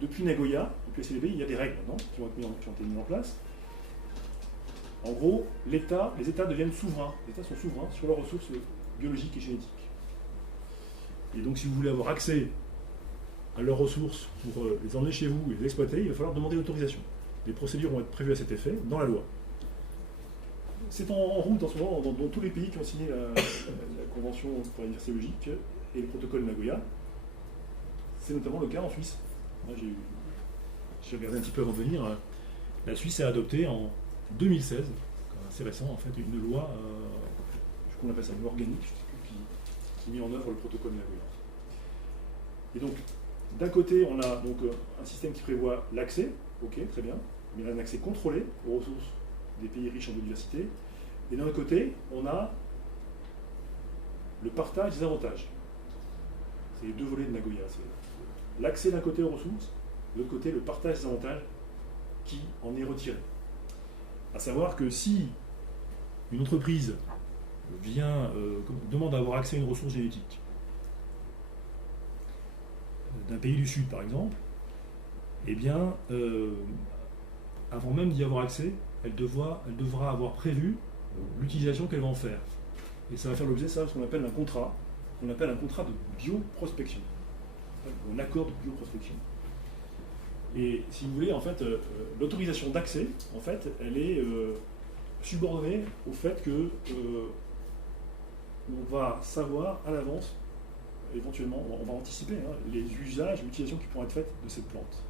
Depuis Nagoya, depuis la CDB, il y a des règles maintenant qui ont été mises en place. En gros, les États deviennent souverains. Les États sont souverains sur leurs ressources biologiques et génétiques. Et donc, si vous voulez avoir accès à leurs ressources pour les emmener chez vous et les exploiter, il va falloir demander l'autorisation. Des procédures vont être prévues à cet effet dans la loi. C'est en route en ce moment dans tous les pays qui ont signé la Convention pour la diversité biologique et le protocole Nagoya. C'est notamment le cas en Suisse. J'ai regardé un petit peu avant de venir. La Suisse a adopté en 2016, assez récent en fait, une loi, qu'on appelle ça une loi organique, qui met en œuvre le protocole Nagoya. Et donc, d'un côté, on a donc un système qui prévoit l'accès, ok, très bien, mais un accès contrôlé aux ressources des pays riches en biodiversité. Et d'un autre côté, on a le partage des avantages. C'est les deux volets de Nagoya. C'est l'accès d'un côté aux ressources, de l'autre côté, le partage des avantages qui en est retiré. À savoir que si une entreprise demande à avoir accès à une ressource génétique d'un pays du Sud, par exemple, eh bien, avant même d'y avoir accès, elle devra avoir prévu l'utilisation qu'elle va en faire. Et ça va faire l'objet de ce qu'on appelle un contrat de bioprospection, un accord de bioprospection. Et si vous voulez, en fait, l'autorisation d'accès, en fait, elle est subordonnée au fait que on va savoir à l'avance, éventuellement, on va anticiper les usages, l'utilisation qui pourront être faites de cette plante.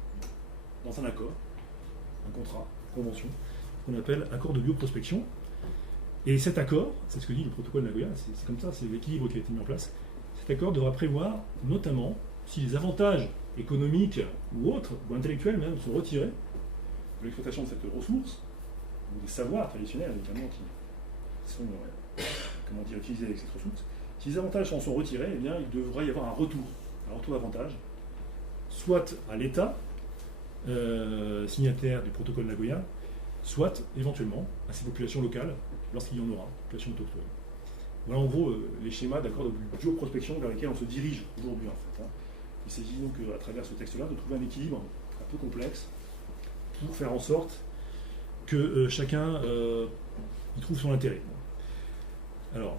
Dans un accord, un contrat, une convention, qu'on appelle accord de bioprospection. Et cet accord, c'est ce que dit le protocole Nagoya, c'est comme ça, c'est l'équilibre qui a été mis en place. Cet accord devra prévoir, notamment, si les avantages économiques ou autres, ou intellectuels même, sont retirés de l'exploitation de cette ressource, ou des savoirs traditionnels évidemment qui sont utilisés avec cette ressource, si les avantages en sont retirés, eh bien, il devrait y avoir un retour d'avantages, soit à l'État signataire du protocole Nagoya, soit éventuellement à ces populations locales, lorsqu'il y en aura, populations autochtones. Voilà en gros les schémas d'accord de bioprospection vers lesquels on se dirige aujourd'hui en fait. Il s'agit donc à travers ce texte-là de trouver un équilibre un peu complexe pour faire en sorte que chacun y trouve son intérêt. Alors,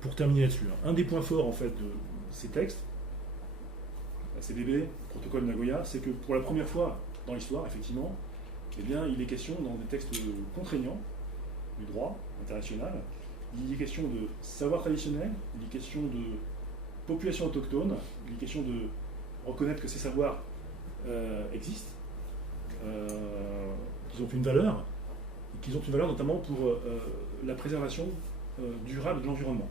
pour terminer là-dessus, un des points forts en fait de ces textes, la CDB, le protocole Nagoya, c'est que pour la première fois dans l'histoire, effectivement, eh bien, il est question dans des textes contraignants du droit international, il est question de savoir traditionnel, il est question de population autochtone, il est question de reconnaître que ces savoirs existent, qu'ils ont une valeur, et qu'ils ont une valeur notamment pour la préservation durable de l'environnement.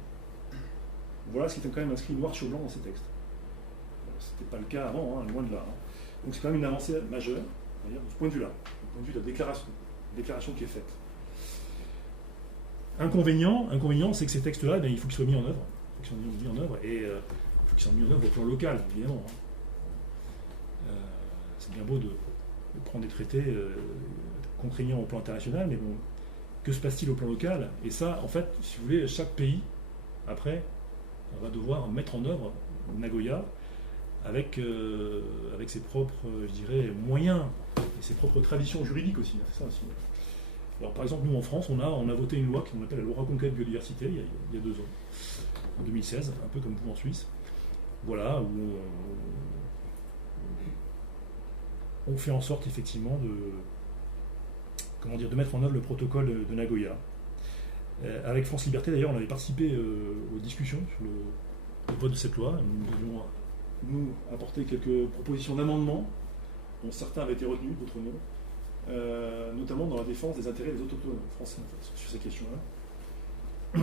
Voilà ce qui est quand même inscrit noir sur blanc dans ces textes. Ce n'était pas le cas avant, loin de là. Donc c'est quand même une avancée majeure, de ce point de vue-là, du point de vue de la déclaration qui est faite. Inconvénient, c'est que ces textes-là, il faut qu'ils soient mis en œuvre. Et il faut qu'ils soient mis en œuvre au plan local, évidemment. C'est bien beau de prendre des traités contraignants au plan international, mais bon, que se passe-t-il au plan local? Et ça, en fait, si vous voulez, chaque pays, après, on va devoir mettre en œuvre Nagoya avec ses propres, je dirais, moyens et ses propres traditions juridiques aussi. C'est ça aussi. Alors, par exemple, nous, en France, on a voté une loi qu'on appelle la loi Reconquête Biodiversité, il y a 2 ans, en 2016, un peu comme vous en Suisse. Voilà, où on fait en sorte, effectivement, de mettre en œuvre le protocole de Nagoya. Avec France Liberté, d'ailleurs, on avait participé aux discussions sur le vote de cette loi. Nous devions, nous, apporter quelques propositions d'amendement, dont certains avaient été retenus, d'autres non, notamment dans la défense des intérêts des autochtones français, en fait, sur ces questions-là.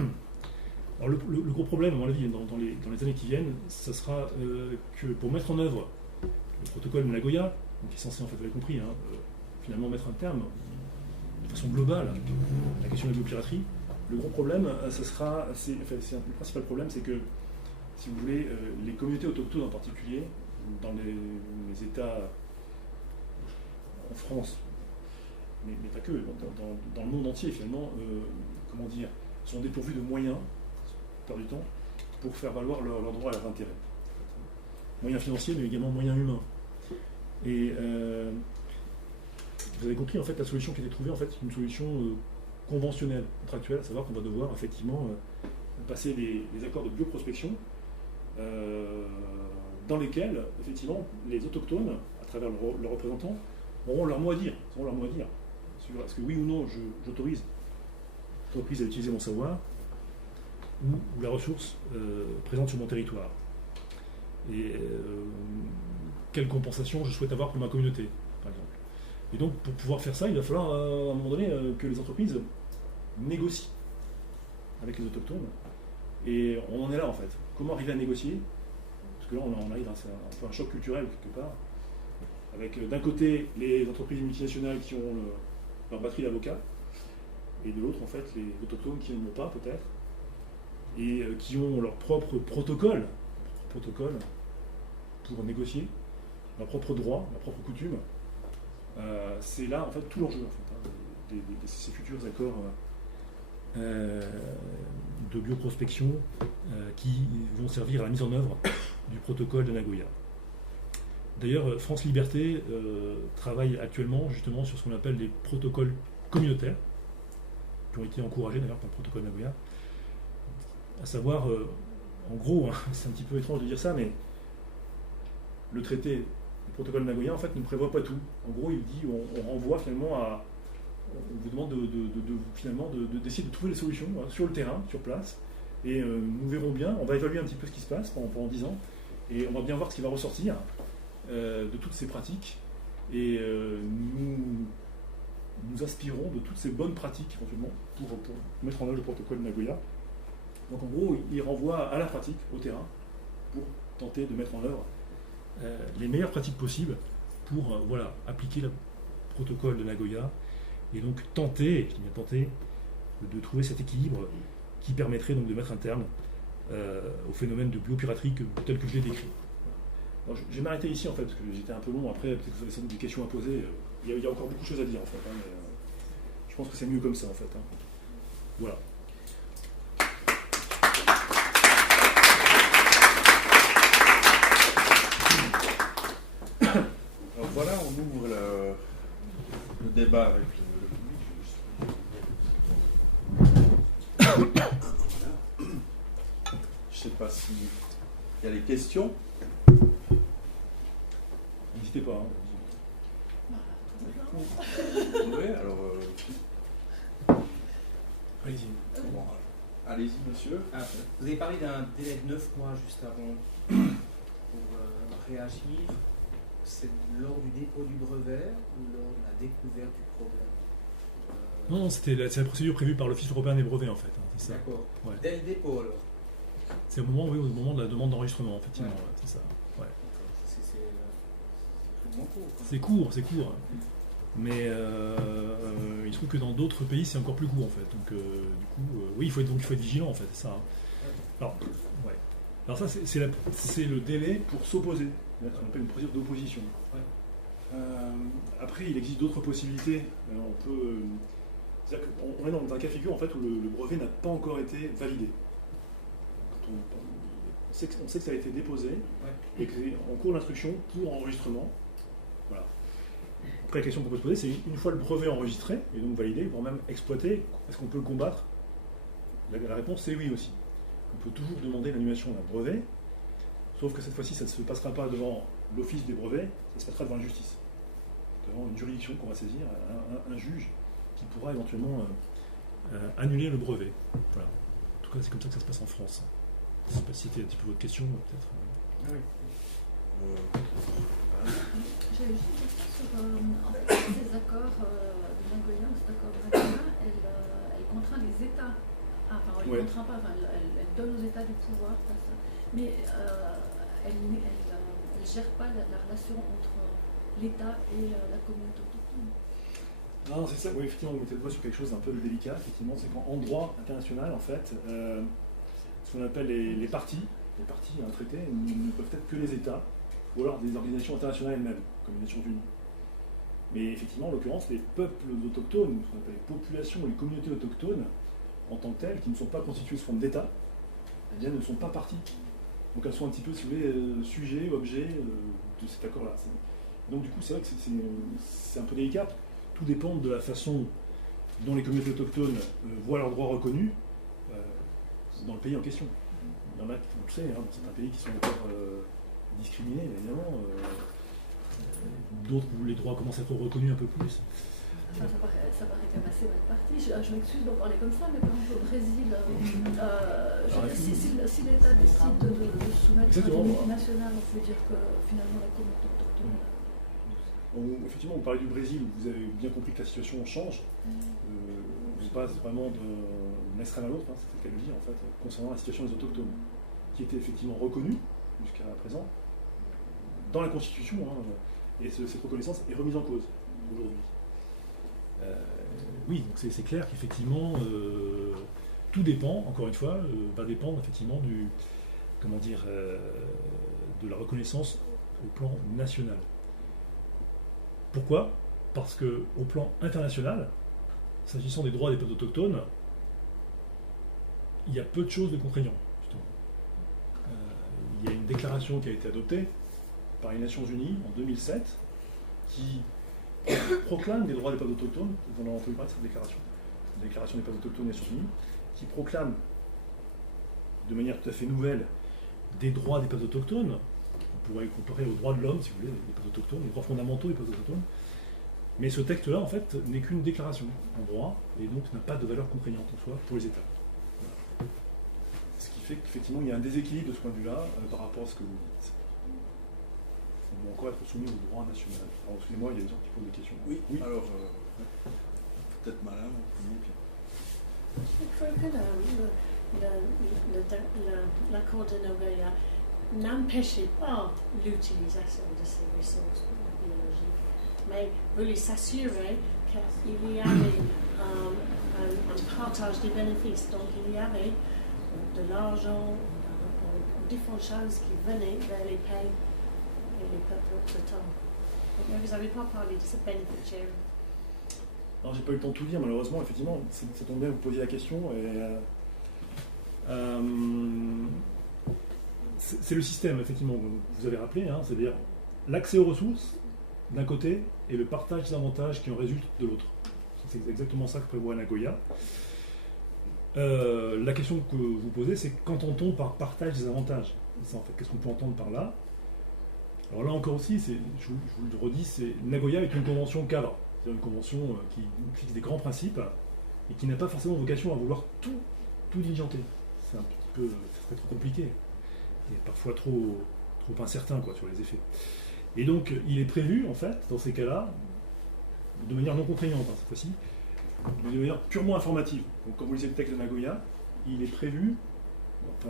Alors le gros problème, à mon avis, dans les années qui viennent, ce sera que pour mettre en œuvre le protocole de Nagoya, qui est censé, en fait, vous l'avez compris, finalement mettre un terme de façon globale à la question de la biopiraterie, le gros problème, le principal problème, c'est que, si vous voulez, les communautés autochtones en particulier, dans les États en France, mais pas que, dans le monde entier, finalement, sont dépourvus de moyens, du temps, pour faire valoir leurs droits et leurs intérêts. Moyens financiers, mais également moyens humains. Et vous avez compris, en fait, la solution qui a été trouvée, en fait, c'est une solution conventionnelle, contractuelle, à savoir qu'on va devoir, effectivement, passer des accords de bioprospection dans lesquels, effectivement, les autochtones, à travers leurs représentants, auront leur mot à dire. Sur est-ce que oui ou non, j'autorise l'entreprise à utiliser mon savoir, ou la ressource présente sur mon territoire. Et quelle compensation je souhaite avoir pour ma communauté, par exemple. Et donc, pour pouvoir faire ça, il va falloir, à un moment donné, que les entreprises négocient avec les autochtones. Et on en est là, en fait. Comment arriver à négocier? Parce que là, on arrive, c'est un peu un choc culturel, quelque part. Avec, d'un côté, les entreprises multinationales qui ont leur batterie d'avocats, et de l'autre, en fait, les autochtones qui n'en ont pas, peut-être, et qui ont leur propre protocole pour négocier, leurs propres droits, leurs propres coutumes. C'est là, en fait, tout l'enjeu, en fait, de ces futurs accords de bioprospection qui vont servir à la mise en œuvre du protocole de Nagoya. D'ailleurs, France Liberté travaille actuellement justement sur ce qu'on appelle les protocoles communautaires, qui ont été encouragés d'ailleurs par le protocole de Nagoya. À savoir, en gros, c'est un petit peu étrange de dire ça, mais le traité, le protocole de Nagoya, en fait, ne prévoit pas tout. En gros, il dit, on renvoie finalement à... On vous demande d'essayer de trouver des solutions sur le terrain, sur place, et nous verrons bien, on va évaluer un petit peu ce qui se passe pendant 10 ans, et on va bien voir ce qui va ressortir de toutes ces pratiques, et nous aspirons de toutes ces bonnes pratiques, éventuellement, pour mettre en œuvre le protocole de Nagoya. Donc en gros, il renvoie à la pratique, au terrain, pour tenter de mettre en œuvre les meilleures pratiques possibles pour appliquer le protocole de Nagoya et donc tenter de trouver cet équilibre qui permettrait donc de mettre un terme au phénomène de biopiraterie tel que je l'ai décrit. Alors, je vais m'arrêter ici en fait, parce que j'étais un peu long, après peut-être que vous avez sans doute des questions à poser. Il y a encore beaucoup de choses à dire en fait, mais je pense que c'est mieux comme ça en fait. Voilà. Alors voilà, on ouvre le débat avec le public. Je ne sais pas s'il y a des questions. N'hésitez pas. Oui, alors... Allez-y. Allez-y, monsieur. Vous avez parlé d'un délai de 9 mois juste avant pour réagir. C'est lors du dépôt du brevet ou lors de la découverte du problème? Non, c'est la procédure prévue par l'Office européen des brevets en fait. C'est ça. D'accord. Ouais. Dès le dépôt alors? C'est au moment de la demande d'enregistrement, effectivement. Ouais. C'est ça. Ouais. C'est extrêmement court. C'est court. Mais il se trouve que dans d'autres pays, c'est encore plus court en fait. Donc, du coup, oui, il faut être vigilant en fait, c'est ça. Hein. Alors ça, c'est le délai pour s'opposer. C'est ce qu'on appelle une procédure d'opposition. Ouais. Après, il existe d'autres possibilités. On est dans un cas de figure en fait, où le brevet n'a pas encore été validé. Quand on sait que ça a été déposé et que c'est en cours d'instruction pour enregistrement. Voilà. Après, la question qu'on peut se poser, c'est une fois le brevet enregistré et donc validé, voire même exploité, est-ce qu'on peut le combattre? La réponse, c'est oui aussi. On peut toujours demander l'annulation d'un brevet, sauf que cette fois-ci, ça ne se passera pas devant l'office des brevets, ça se passera devant la justice, devant une juridiction qu'on va saisir, un juge qui pourra éventuellement annuler le brevet. Voilà. En tout cas, c'est comme ça que ça se passe en France. Je ne sais pas si c'était un petit peu votre question, peut-être. Ah oui. J'ai juste une question sur en fait, ces accords de Nagoya, cet accord de Nagoya, elle contraint les États. Elle ne contraint pas, elle donne aux États du pouvoir face à ça. Mais elle ne gère pas la relation entre l'État et la communauté autochtone. Non, c'est ça, oui, effectivement, vous mettez le doigt sur quelque chose d'un peu délicat, effectivement, c'est qu'en droit international, en fait, ce qu'on appelle les parties à un traité ne peuvent être que les États, ou alors des organisations internationales elles-mêmes, comme les Nations Unies. Mais effectivement, en l'occurrence, les peuples autochtones, ce qu'on appelle les populations ou les communautés autochtones, en tant que telles, qui ne sont pas constituées sous forme d'État, eh bien, ne sont pas parties. Donc elles sont un petit peu, si vous voulez, sujets, objets de cet accord-là. Donc du coup, c'est vrai que c'est un peu délicat. Tout dépend de la façon dont les communautés autochtones voient leurs droits reconnus dans le pays en question. Il y en a, on le sait, dans certains pays qui sont encore discriminés, évidemment. D'autres où les droits commencent à être reconnus un peu plus. Ça paraît quand même assez mal parti. Je m'excuse d'en parler comme ça, mais par exemple au Brésil, si l'État décide de soumettre une multinationale, on peut dire que finalement la communauté autochtone. Effectivement, vous parlez du Brésil, vous avez bien compris que la situation change. On passe vraiment d'un extrême à l'autre, c'est ce qu'elle dit en fait, concernant la situation des autochtones, qui était effectivement reconnue jusqu'à présent dans la Constitution, et cette reconnaissance est remise en cause aujourd'hui. Oui, donc c'est clair qu'effectivement, tout dépend, encore une fois, va dépendre effectivement de la reconnaissance au plan national. Pourquoi? Parce qu'au plan international, s'agissant des droits des peuples autochtones, il y a peu de choses de contraignant, justement. Il y a une déclaration qui a été adoptée par les Nations Unies en 2007 qui proclame les droits des peuples autochtones. On a entendu parler de cette déclaration. La déclaration des peuples autochtones des Nations Unies, qui proclame de manière tout à fait nouvelle des droits des peuples autochtones. On pourrait comparer aux droits de l'homme, si vous voulez, des peuples autochtones, les droits fondamentaux des peuples autochtones. Mais ce texte-là, en fait, n'est qu'une déclaration en droit, et donc n'a pas de valeur contraignante en soi pour les États. Voilà. Ce qui fait qu'effectivement, il y a un déséquilibre de ce point de vue-là par rapport à ce que vous dites. On doit encore être soumis au droit national. Alors, excusez-moi, il y a des gens qui posent des questions. Oui. Alors, peut-être malin, l'accord de Nagoya n'empêchait pas l'utilisation de ces ressources biologiques, mais voulait s'assurer qu'il y avait un partage des bénéfices. Donc il y avait de l'argent, différentes choses qui venaient vers les pays et les peuples autochtones. Mais vous n'avez pas parlé de ce benefit sharing. Alors, j'ai pas eu le temps de tout dire, malheureusement, effectivement, ça tombe bien que vous posiez la question. C'est le système, effectivement, que vous avez rappelé, c'est-à-dire l'accès aux ressources d'un côté et le partage des avantages qui en résultent de l'autre. C'est exactement ça que prévoit Nagoya. La question que vous posez, c'est qu'entend-on par partage des avantages? Ça, en fait, qu'est-ce qu'on peut entendre par là? Alors là encore aussi, je vous le redis, Nagoya est une convention cadre. C'est une convention qui fixe des grands principes et qui n'a pas forcément vocation à vouloir tout diligenter. C'est un petit peu, ça serait trop compliqué et parfois trop incertain sur les effets. Et donc, il est prévu, en fait, dans ces cas-là, de manière non contraignante, cette fois-ci, de manière purement informative. Donc, quand vous lisez le texte de Nagoya, il est prévu,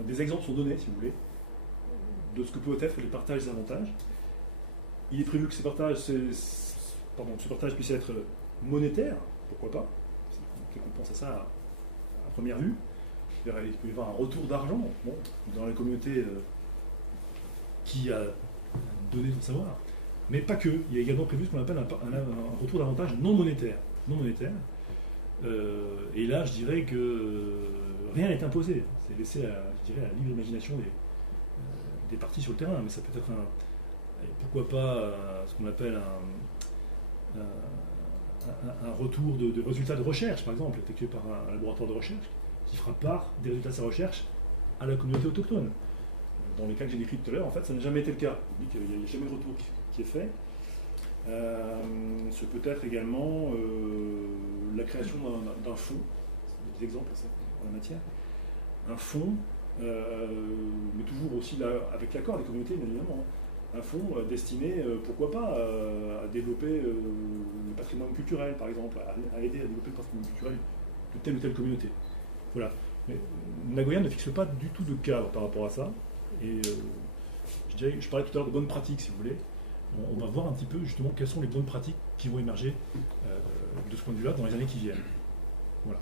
des exemples sont donnés, si vous voulez, de ce que peut être les partages des avantages. Il est prévu que ces partages puissent être monétaires, pourquoi pas. Quelqu'un pense à ça à première vue. Il peut y avoir un retour d'argent dans la communauté qui a donné son savoir. Mais pas que. Il y a également prévu ce qu'on appelle un retour d'avantage non monétaire. Et là, je dirais que rien n'est imposé. C'est laissé à libre imagination des parties sur le terrain. Mais ça peut être pourquoi pas ce qu'on appelle un retour de résultats de recherche, par exemple, effectué par un laboratoire de recherche, qui fera part des résultats de sa recherche à la communauté autochtone. Dans les cas que j'ai décrits tout à l'heure, en fait, ça n'a jamais été le cas. Il n'y a jamais de retour qui est fait. Ce peut être également la création d'un fonds, c'est des exemples en la matière, un fonds, mais toujours aussi avec l'accord des communautés, bien évidemment, un fonds destiné, pourquoi pas, à développer le patrimoine culturel, par exemple, à aider à développer le patrimoine culturel de telle ou telle communauté. Voilà. Mais Nagoya ne fixe pas du tout de cadre par rapport à ça, et je parlais tout à l'heure de bonnes pratiques, si vous voulez. On va voir un petit peu justement quelles sont les bonnes pratiques qui vont émerger de ce point de vue-là dans les années qui viennent. Voilà.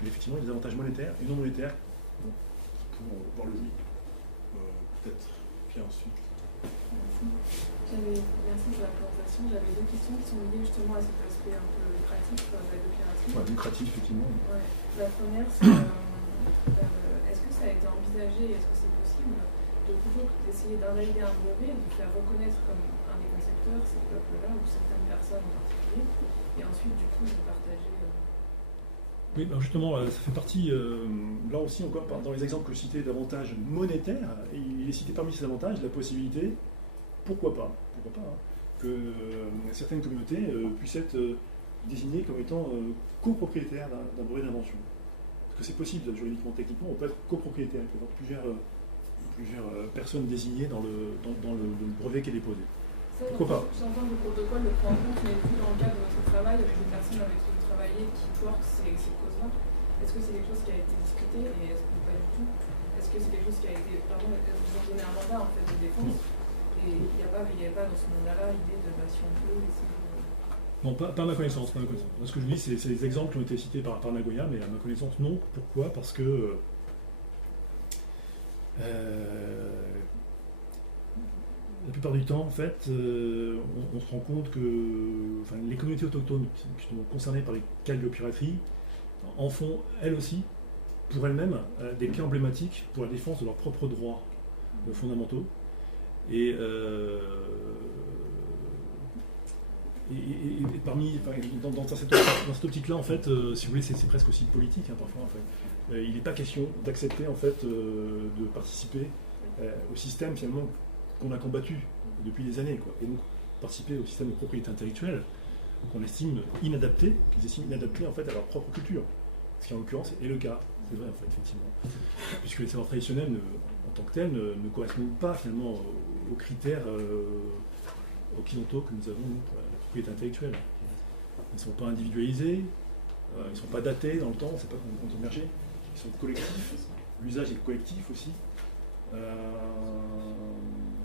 Mais effectivement, il y a des avantages monétaires et non monétaires pour voir le oui. Peut-être. Puis ensuite. Merci de la présentation. J'avais deux questions qui sont liées justement à cet aspect un peu lucratif de la coopérative. Ouais, lucratif, effectivement. Ouais. La première, c'est est-ce que ça a été envisagé, est-ce que c'est possible de plutôt d'essayer d'invalider un brevet, de faire reconnaître comme un des concepteurs ces peuples-là ou certaines personnes en particulier, et ensuite du coup de partager. Oui, ben justement, ça fait partie, là aussi encore, dans les exemples que je citais d'avantages monétaires, il est cité parmi ces avantages la possibilité, pourquoi pas, hein, que certaines communautés puissent être désignées comme étant copropriétaires d'un brevet d'invention. Parce que c'est possible, juridiquement, techniquement, on peut être copropriétaire, il peut y avoir plusieurs personnes désignées dans le brevet qui est déposé. Pourquoi pas? J'entends que le protocole le prend en compte, mais vu dans le cadre de votre travail, avec des personnes avec qui vous travaillez qui portent ces causes-là, est-ce que c'est quelque chose qui a été discuté et est-ce que pas du tout? Est-ce que c'est quelque chose qui a été, pardon, vous ont donné un mandat en fait de défense et il n'y avait pas dans ce mandat-là l'idée de si on peut essayer de... Non, pas à ma connaissance. Ce que je vous dis, c'est des exemples qui ont été cités par Nagoya, mais à ma connaissance, non. Pourquoi? Parce que la plupart du temps, en fait, on se rend compte que les communautés autochtones qui sont concernées par les cas de piraterie en font, elles aussi, pour elles-mêmes, des cas emblématiques pour la défense de leurs propres droits fondamentaux. Et dans cette optique-là, en fait, si vous voulez, c'est presque aussi politique, hein, parfois. En fait. Il n'est pas question d'accepter, en fait, de participer au système, finalement, qu'on a combattu depuis des années, quoi. Et donc, participer au système de propriété intellectuelle qu'on estime inadapté, qu'ils estiment inadapté, en fait, à leur propre culture. Ce qui, en l'occurrence, est le cas. C'est vrai, en fait, effectivement. Puisque les savoirs traditionnels, en tant que tels, ne correspondent pas, finalement, aux critères occidentaux que nous avons pour la propriété intellectuelle. Ils ne sont pas individualisés, ils ne sont pas datés dans le temps, on ne sait pas quand ils ont émergé. Ils sont collectifs, l'usage est collectif aussi.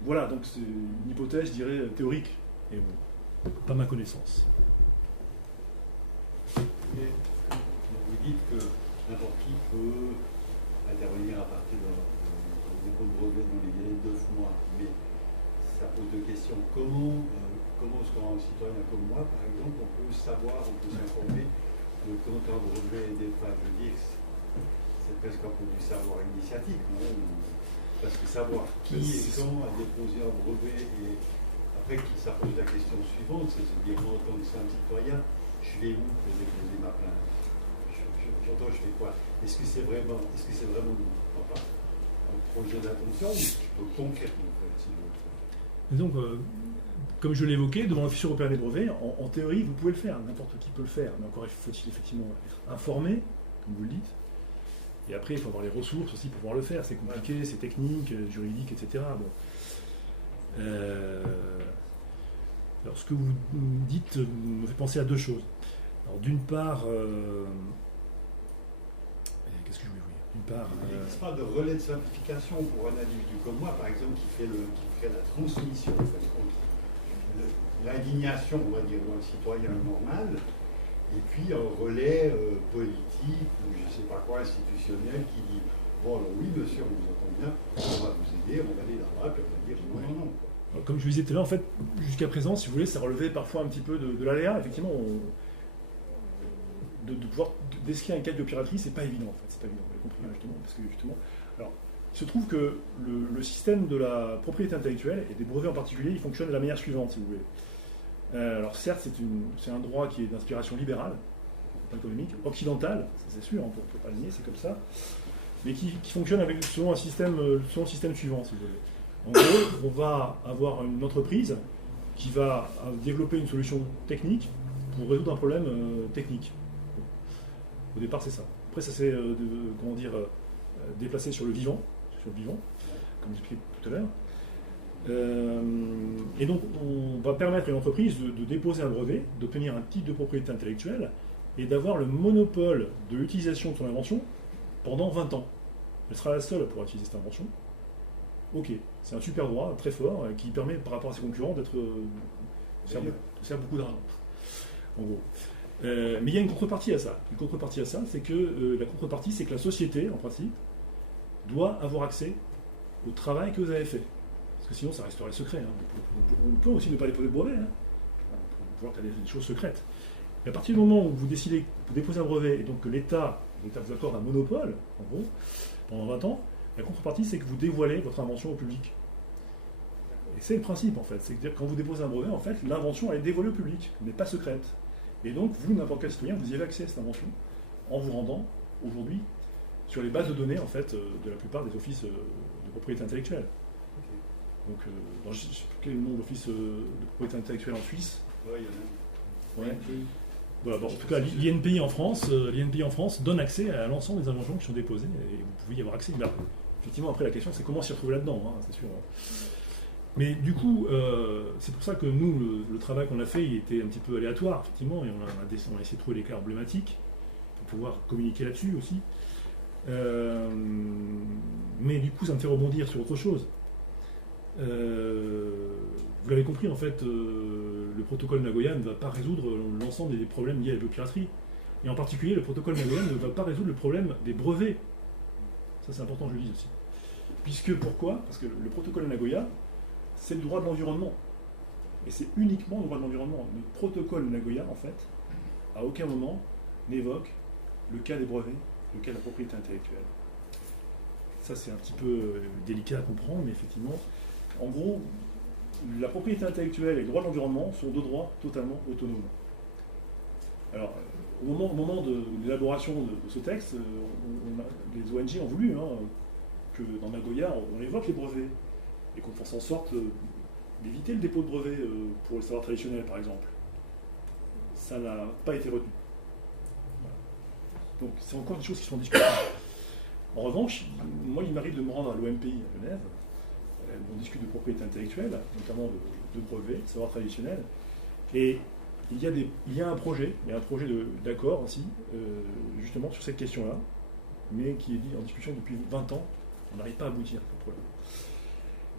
Voilà, donc c'est une hypothèse, je dirais, théorique, et bon, pas ma connaissance. Et vous dites que n'importe qui peut intervenir à partir d'un dépôt de brevet dans les délais de 9 mois, mais ça pose deux questions. Comment est-ce qu'un citoyen comme moi, par exemple, on peut savoir, on peut s'informer de quand un brevet est défait? Je dis que c'est presque un peu du savoir initiatique, non? Parce que savoir qui et quand a déposé un brevet, et après ça pose la question suivante, c'est de dire, moi, en tant que simple citoyen, je vais où pour déposer ma plainte? J'entends, je fais quoi? Est-ce que c'est vraiment un projet d'attention, ou je peux concrètement faire, si je veux faire? Et donc, comme je l'évoquais, devant l'Office européen des brevets, en théorie, vous pouvez le faire, n'importe qui peut le faire, mais encore faut-il effectivement être informé, comme vous le dites. Et après, il faut avoir les ressources aussi pour pouvoir le faire. C'est compliqué, c'est technique, juridique, etc. Bon. Alors, ce que vous dites me fait penser à deux choses. Alors, d'une part, qu'est-ce que je voulais vous dire? D'une part, il n'existe pas de relais de simplification pour un individu comme moi, par exemple, qui fait la transmission, en fait, l'indignation, on va dire, d'un citoyen normal. Et puis un relais politique ou je ne sais pas quoi, institutionnel qui dit bon alors oui monsieur on vous entend bien, on va vous aider, on va aller là-bas, puis on va dire non. Comme je le disais tout à l'heure, en fait, jusqu'à présent, si vous voulez, ça relevait parfois un petit peu de l'aléa. Effectivement, de pouvoir décrire un cas de piraterie, c'est pas évident, en fait. C'est pas évident, vous avez compris, justement, parce que justement. Alors, il se trouve que le système de la propriété intellectuelle, et des brevets en particulier, il fonctionne de la manière suivante, si vous voulez. Alors, certes, c'est un droit qui est d'inspiration libérale, pas économique, occidentale, c'est sûr, on ne peut pas le nier, c'est comme ça, mais qui fonctionne selon le système suivant, si vous voulez. En gros, on va avoir une entreprise qui va développer une solution technique pour résoudre un problème technique. Au départ, c'est ça. Après, ça s'est déplacé sur le vivant, comme j'expliquais tout à l'heure. Et donc, on va permettre à une entreprise de déposer un brevet, d'obtenir un titre de propriété intellectuelle et d'avoir le monopole de l'utilisation de son invention pendant 20 ans. Elle sera la seule à pouvoir utiliser cette invention. Ok, c'est un super droit, très fort, qui permet, par rapport à ses concurrents, de faire beaucoup d'argent, en gros. Mais il y a une contrepartie à ça. Une contrepartie à ça, c'est que la contrepartie, c'est que la société, en principe, doit avoir accès au travail que vous avez fait. Parce que sinon, ça resterait secret. On peut aussi ne pas déposer de brevet. On peut voir qu'il y a des choses secrètes. Mais à partir du moment où vous décidez de déposer un brevet, et donc que l'État vous accorde un monopole, en gros, pendant 20 ans, la contrepartie, c'est que vous dévoilez votre invention au public. Et c'est le principe, en fait. C'est-à-dire que quand vous déposez un brevet, en fait, l'invention, elle est dévoilée au public, elle n'est pas secrète. Et donc, vous, n'importe quel citoyen, vous y avez accès à cette invention en vous rendant, aujourd'hui, sur les bases de données, en fait, de la plupart des offices de propriété intellectuelle. Donc, je ne sais plus quel est le nom d'office de propriété intellectuelle en Suisse. Ouais, il y en a. Ouais. Voilà, bon, en tout cas, l'INPI en France donne accès à l'ensemble des inventions qui sont déposées, et vous pouvez y avoir accès. Là, effectivement, après, la question, c'est comment s'y retrouver là-dedans, c'est sûr. Mais du coup, c'est pour ça que nous, le travail qu'on a fait, il était un petit peu aléatoire, effectivement, et on a essayé de trouver les cas emblématiques pour pouvoir communiquer là-dessus aussi. Mais du coup, ça me fait rebondir sur autre chose. Vous l'avez compris, en fait, le protocole Nagoya ne va pas résoudre l'ensemble des problèmes liés à la biopiraterie. Et en particulier, le protocole Nagoya ne va pas résoudre le problème des brevets. Ça, c'est important que je le dise aussi. Puisque, pourquoi ? Parce que le protocole Nagoya, c'est le droit de l'environnement. Et c'est uniquement le droit de l'environnement. Le protocole Nagoya, en fait, à aucun moment n'évoque le cas des brevets, le cas de la propriété intellectuelle. Ça, c'est un petit peu délicat à comprendre, mais effectivement, en gros, la propriété intellectuelle et le droit de l'environnement sont deux droits totalement autonomes. Alors, au moment de l'élaboration de ce texte, les ONG ont voulu que dans Nagoya, on évoque les brevets et qu'on fasse en sorte d'éviter le dépôt de brevets pour les savoirs traditionnels, par exemple. Ça n'a pas été retenu. Voilà. Donc, c'est encore des choses qui sont discutées. En revanche, moi, il m'arrive de me rendre à l'OMPI à Genève. On discute de propriété intellectuelle, notamment de brevets, de savoir traditionnel. Et il y a un projet d'accord aussi, justement sur cette question-là, mais qui est dit en discussion depuis 20 ans. On n'arrive pas à aboutir au problème.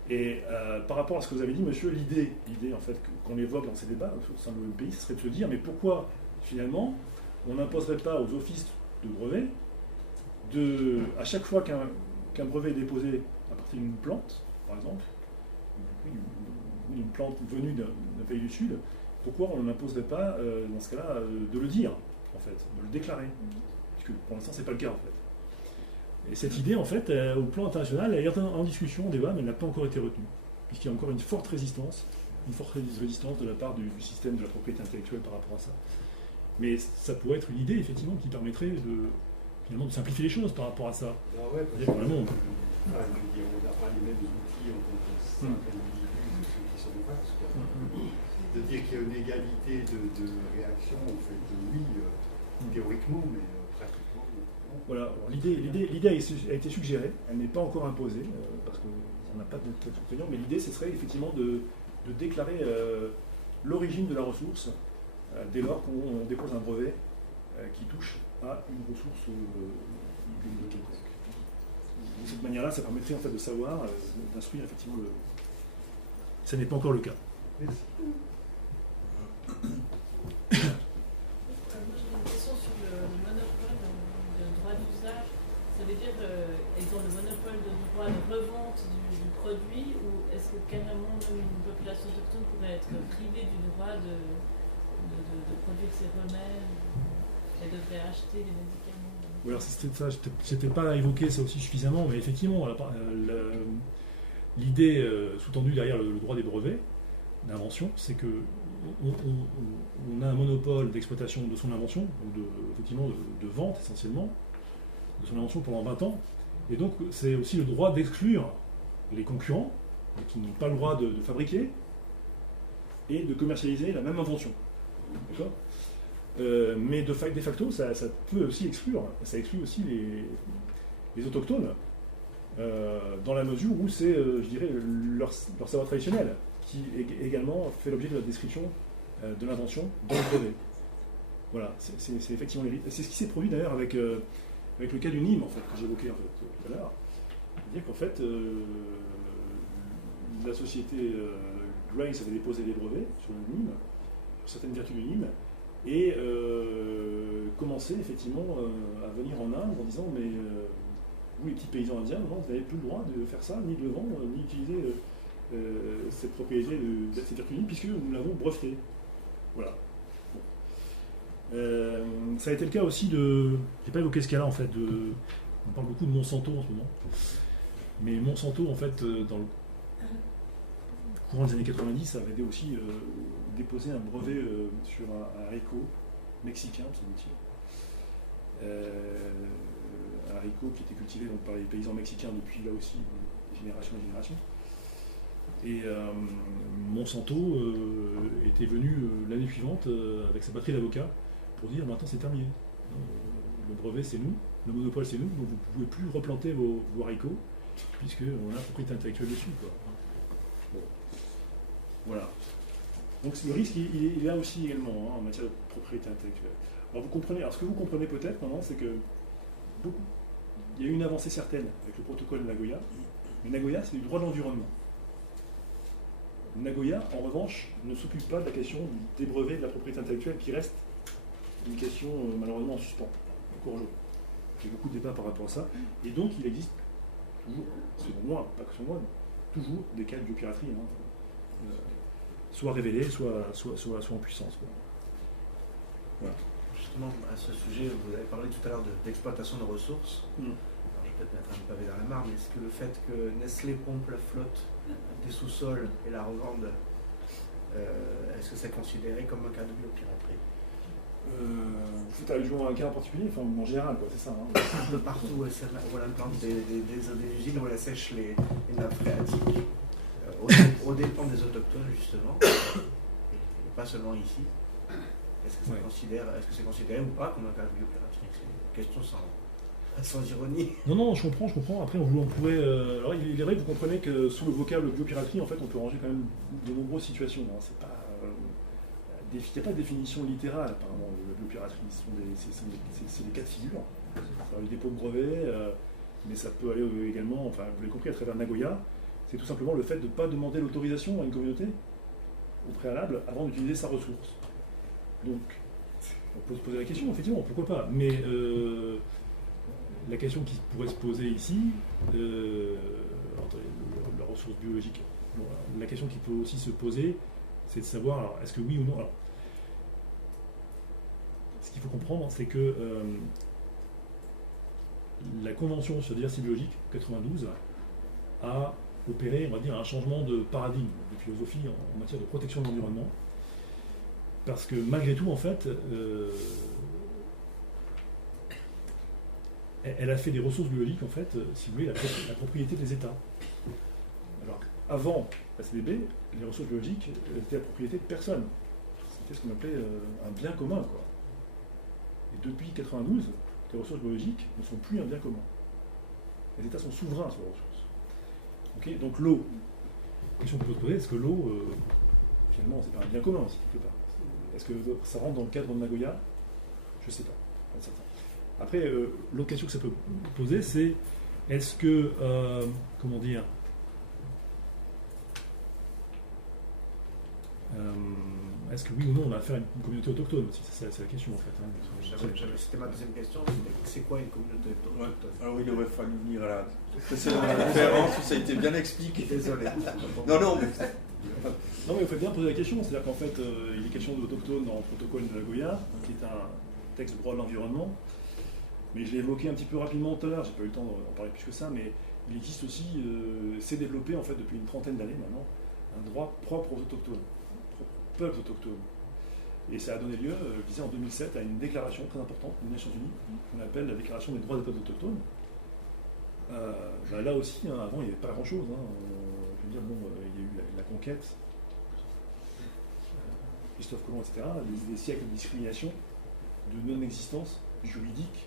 Et par rapport à ce que vous avez dit, monsieur, l'idée en fait qu'on évoque dans ces débats au sein de l'OMPI, ce serait de se dire, mais pourquoi finalement on n'imposerait pas aux offices de brevets à chaque fois qu'un brevet est déposé à partir d'une plante, par exemple, une plante venue d'un pays du Sud, pourquoi on n'imposerait pas, dans ce cas-là, de le dire, en fait, de le déclarer? Puisque pour l'instant, ce n'est pas le cas, en fait. Et cette idée, en fait, au plan international, elle est en discussion, en débat, mais elle n'a pas encore été retenue, puisqu'il y a encore une forte résistance de la part du système de la propriété intellectuelle par rapport à ça. Mais ça pourrait être une idée, effectivement, qui permettrait finalement de simplifier les choses par rapport à ça. Ah ouais, parce dans le monde. On n'a pas les mêmes outils en tant que simples individus que ceux qui sont en face. De dire qu'il y a une égalité de réaction, en fait, oui, théoriquement, mais pratiquement, non. Voilà, l'idée a été suggérée, elle n'est pas encore imposée, parce qu'on n'a pas de texte contraignant, mais l'idée, ce serait effectivement de déclarer l'origine de la ressource dès lors qu'on dépose un brevet qui touche à une ressource bibliothécaire. De cette manière-là, ça permettrait en fait de savoir, d'instruire effectivement le. Ça n'est pas encore le cas. Merci. Moi, j'ai une question sur le monopole de droit d'usage. Ça veut dire qu'ils ont le monopole de droit de revente du produit, ou est-ce que carrément ils ne peuvent de produire ces remèdes. Elle devrait acheter les médicaments. Oui, alors c'était pas évoqué ça aussi suffisamment, mais effectivement, l'idée sous-tendue derrière le droit des brevets d'invention, c'est que on a un monopole d'exploitation de son invention, ou effectivement de vente essentiellement, de son invention pendant 20 ans, et donc c'est aussi le droit d'exclure les concurrents qui n'ont pas le droit de fabriquer et de commercialiser la même invention. D'accord ? Mais de facto, ça peut aussi exclure, ça exclut aussi les autochtones, dans la mesure où c'est, je dirais, leur savoir traditionnel, qui également fait l'objet de la description de l'invention dans le brevet. Voilà, c'est effectivement c'est ce qui s'est produit d'ailleurs avec le cas du Nîmes, en fait, que j'évoquais tout à l'heure. C'est-à-dire qu'en fait, la société Grace avait déposé des brevets sur le Nîmes, sur certaines vertus du Nîmes, et commençait effectivement à venir en Inde en disant mais vous les petits paysans indiens, non, vous n'avez plus le droit de faire ça, ni de le vendre, ni d'utiliser cette propriété de cette vertu puisque nous l'avons brevetée. Voilà. Bon. Ça a été le cas aussi de... J'ai pas évoqué ce cas-là en fait, on parle beaucoup de Monsanto en ce moment, mais Monsanto en fait dans le courant des années 90 avait aussi déposé un brevet sur un haricot mexicain, semble-t-il. Un haricot qui était cultivé donc, par les paysans mexicains depuis là aussi des générations et générations. Et Monsanto était venu l'année suivante avec sa batterie d'avocats pour dire maintenant c'est terminé. Le brevet c'est nous, le monopole c'est nous, donc vous ne pouvez plus replanter vos haricots puisqu'on a la propriété intellectuelle dessus. Quoi. Bon. Voilà. Donc le risque il est là aussi également en matière de propriété intellectuelle. Alors vous comprenez, alors ce que vous comprenez peut-être maintenant c'est que il y a eu une avancée certaine avec le protocole de Nagoya, mais Nagoya c'est du droit de l'environnement. Nagoya, en revanche, ne s'occupe pas de la question des brevets de la propriété intellectuelle, qui reste une question malheureusement en suspens, encore aujourd'hui. Il y a beaucoup de débats par rapport à ça, et donc il existe toujours, selon moi, pas que selon moi, toujours des cas de biopiraterie, soit révélés, soit en puissance. Quoi. Voilà. Justement, à ce sujet, vous avez parlé tout à l'heure d'exploitation de ressources. Alors, je vais peut-être mettre un pavé dans la mare, mais est-ce que le fait que Nestlé pompe la flotte des sous-sols et la revende, est-ce que c'est considéré comme un cas de biopiraterie? Vous faites allusion à un cas en particulier, enfin en général, quoi, c'est ça. Hein. Un peu partout, on implante des usines où on sèche les nappes phréatiques, aux dépens des autochtones justement, et pas seulement ici. Est-ce que c'est considéré ou pas comme un cas de biopiraterie? C'est une question sans ironie. Non, je comprends. Après, on pourrait. Alors, il est vrai que vous comprenez que sous le vocable biopiraterie, en fait, on peut ranger quand même de nombreuses situations. Hein. C'est pas. Il n'y a pas de définition littérale, apparemment, de la biopiraterie. C'est des cas de figure. Alors, le dépôt de brevet, mais ça peut aller également, enfin, vous l'avez compris, à travers Nagoya, c'est tout simplement le fait de ne pas demander l'autorisation à une communauté au préalable avant d'utiliser sa ressource. Donc, on peut se poser la question, effectivement, pourquoi pas. Mais la question qui pourrait se poser ici, la ressource biologique, la question qui peut aussi se poser, c'est de savoir, alors, est-ce que oui ou non. Alors, ce qu'il faut comprendre, c'est que la Convention sur la diversité biologique 92 a opéré, on va dire, un changement de paradigme, de philosophie en matière de protection de l'environnement. Parce que malgré tout, en fait, elle a fait des ressources biologiques, en fait, si vous voulez, la propriété des États. Alors, avant la CDB, les ressources biologiques étaient la propriété de personne. C'était ce qu'on appelait un bien commun, quoi. Et depuis 92, les ressources biologiques ne sont plus un bien commun. Les États sont souverains sur les ressources. Okay, donc l'eau, la question qu'on peut se poser, est-ce que l'eau, finalement, c'est pas un bien commun aussi, quelque part? Est-ce que ça rentre dans le cadre de Nagoya? Je ne sais pas. Après, l'autre question que ça peut poser, c'est est-ce que, comment dire, est-ce que oui ou non on a affaire à une communauté autochtone aussi? C'est la question en fait. Hein. C'était ma deuxième question, c'est quoi une communauté autochtone? Alors il aurait fallu venir à la précédente conférence où ça a été bien expliqué. Désolé. Non, Non, mais vous faites bien poser la question. C'est-à-dire qu'en fait, il est question d'autochtones dans le protocole de Nagoya, qui est un texte de droit de l'environnement. Mais je l'ai évoqué un petit peu rapidement tout à l'heure, j'ai pas eu le temps d'en parler plus que ça, mais il existe aussi, s'est développé en fait depuis une trentaine d'années maintenant, un droit propre aux autochtones, aux peuples autochtones. Et ça a donné lieu, je disais en 2007, à une déclaration très importante des Nations Unies, qu'on appelle la Déclaration des droits des peuples autochtones. Là aussi, avant il n'y avait pas grand-chose. Je veux dire, bon, il y a eu la conquête, Christophe Colomb, etc., des siècles de discrimination, de non-existence juridique.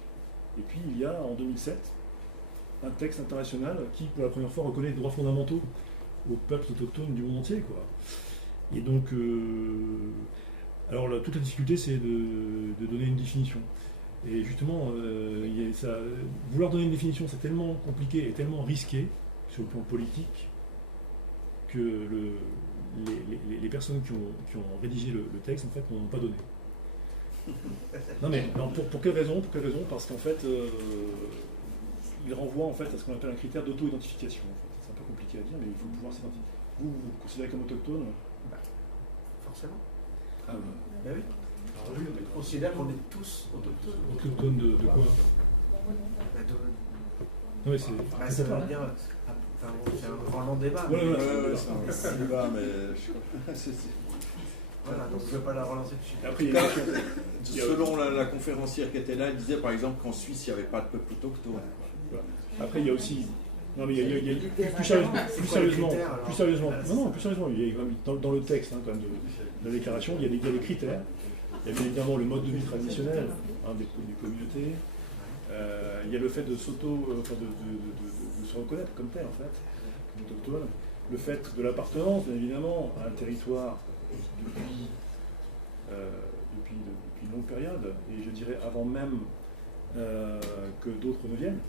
Et puis il y a en 2007 un texte international qui, pour la première fois, reconnaît les droits fondamentaux aux peuples autochtones du monde entier, quoi. Et donc, alors toute la difficulté, c'est de donner une définition. Et justement, vouloir donner une définition, c'est tellement compliqué et tellement risqué sur le plan politique que les personnes qui ont rédigé le texte, en fait, n'en ont pas donné. Non mais pour quelle raison? Parce qu'en fait, il renvoie en fait à ce qu'on appelle un critère d'auto-identification. En fait. C'est un peu compliqué à dire, mais il faut pouvoir s'identifier. Vous vous considérez comme autochtone? Forcément. Ah oui. Ben oui. On considère qu'on est tous autochtones. Autochtone de quoi? Ça veut dire. Enfin, c'est un grand long débat. C'est un débat, mais. Voilà, donc je ne vais pas la relancer dessus. Après, selon la conférencière qui était là, elle disait par exemple qu'en Suisse, il n'y avait pas de peuple autochtone. Voilà. Après, il y a aussi. Non, mais il y a plus sérieusement, il y a, dans le texte quand même, de la déclaration, il y a des critères. Il y a bien évidemment le mode de vie traditionnel des communautés. Il y a le fait de se reconnaître comme tel, en fait, comme autochtone. Le fait de l'appartenance, bien évidemment, à un territoire depuis une longue période, et je dirais avant même que d'autres ne viennent,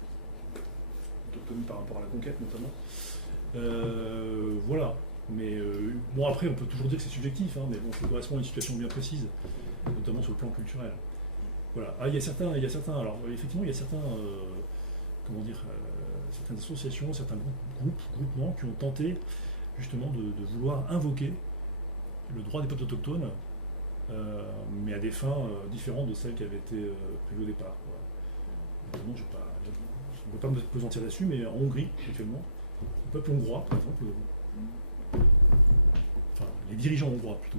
autochtones par rapport à la conquête notamment. Voilà. Mais bon, après, on peut toujours dire que c'est subjectif, mais bon, ça correspond à une situation bien précise, notamment sur le plan culturel. Voilà. Ah, il y a certains. Alors, effectivement, il y a certains. Certaines associations, certains groupements qui ont tenté justement de vouloir invoquer le droit des peuples autochtones, mais à des fins différentes de celles qui avaient été prévues au départ. Évidemment, je ne peux pas me pesantir là-dessus, mais en Hongrie, actuellement, le peuple hongrois, par exemple, enfin, les dirigeants hongrois plutôt,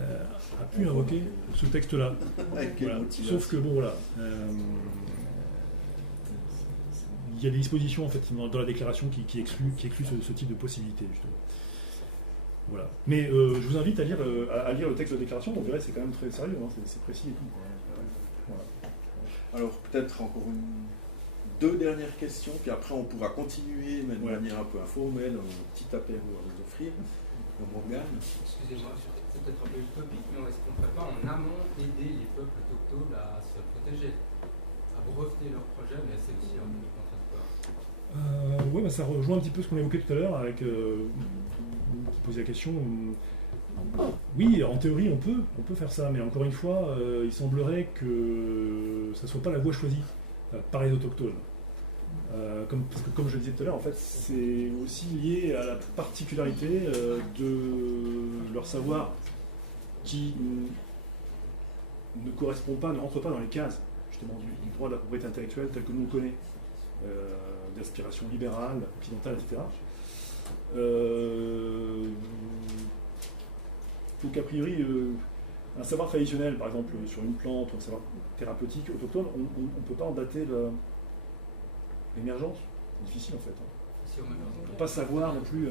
a pu invoquer ce texte-là. Voilà. Sauf que, bon, voilà. Il y a des dispositions effectivement dans la déclaration qui excluent ce type de possibilité, justement. Voilà. Mais je vous invite à lire le texte de déclaration, vous verrez, c'est quand même très sérieux, c'est précis et tout. Voilà. Alors peut-être encore deux dernières questions, puis après on pourra continuer, mais de manière un peu informelle, un petit apéro à vous offrir. Morgane. Excusez-moi, c'est peut-être un peu utopique, mais est-ce qu'on ne ferait pas en amont aider les peuples autochtones à se protéger, à breveter leurs projets, mais c'est aussi un peu de contradictoire. Oui, ça rejoint un petit peu ce qu'on a évoqué tout à l'heure avec qui posait la question. Oui, en théorie, on peut faire ça, mais encore une fois, il semblerait que ça ne soit pas la voie choisie par les autochtones. Parce que comme je le disais tout à l'heure, en fait, c'est aussi lié à la particularité de leur savoir qui ne correspond pas, ne rentre pas dans les cases justement du droit de la propriété intellectuelle tel que nous le connaissons, d'inspiration libérale, occidentale, etc. Donc a priori, un savoir traditionnel, par exemple sur une plante, ou un savoir thérapeutique autochtone, on ne peut pas en dater l'émergence. C'est difficile en fait. Si on met, on ne peut pas savoir non plus.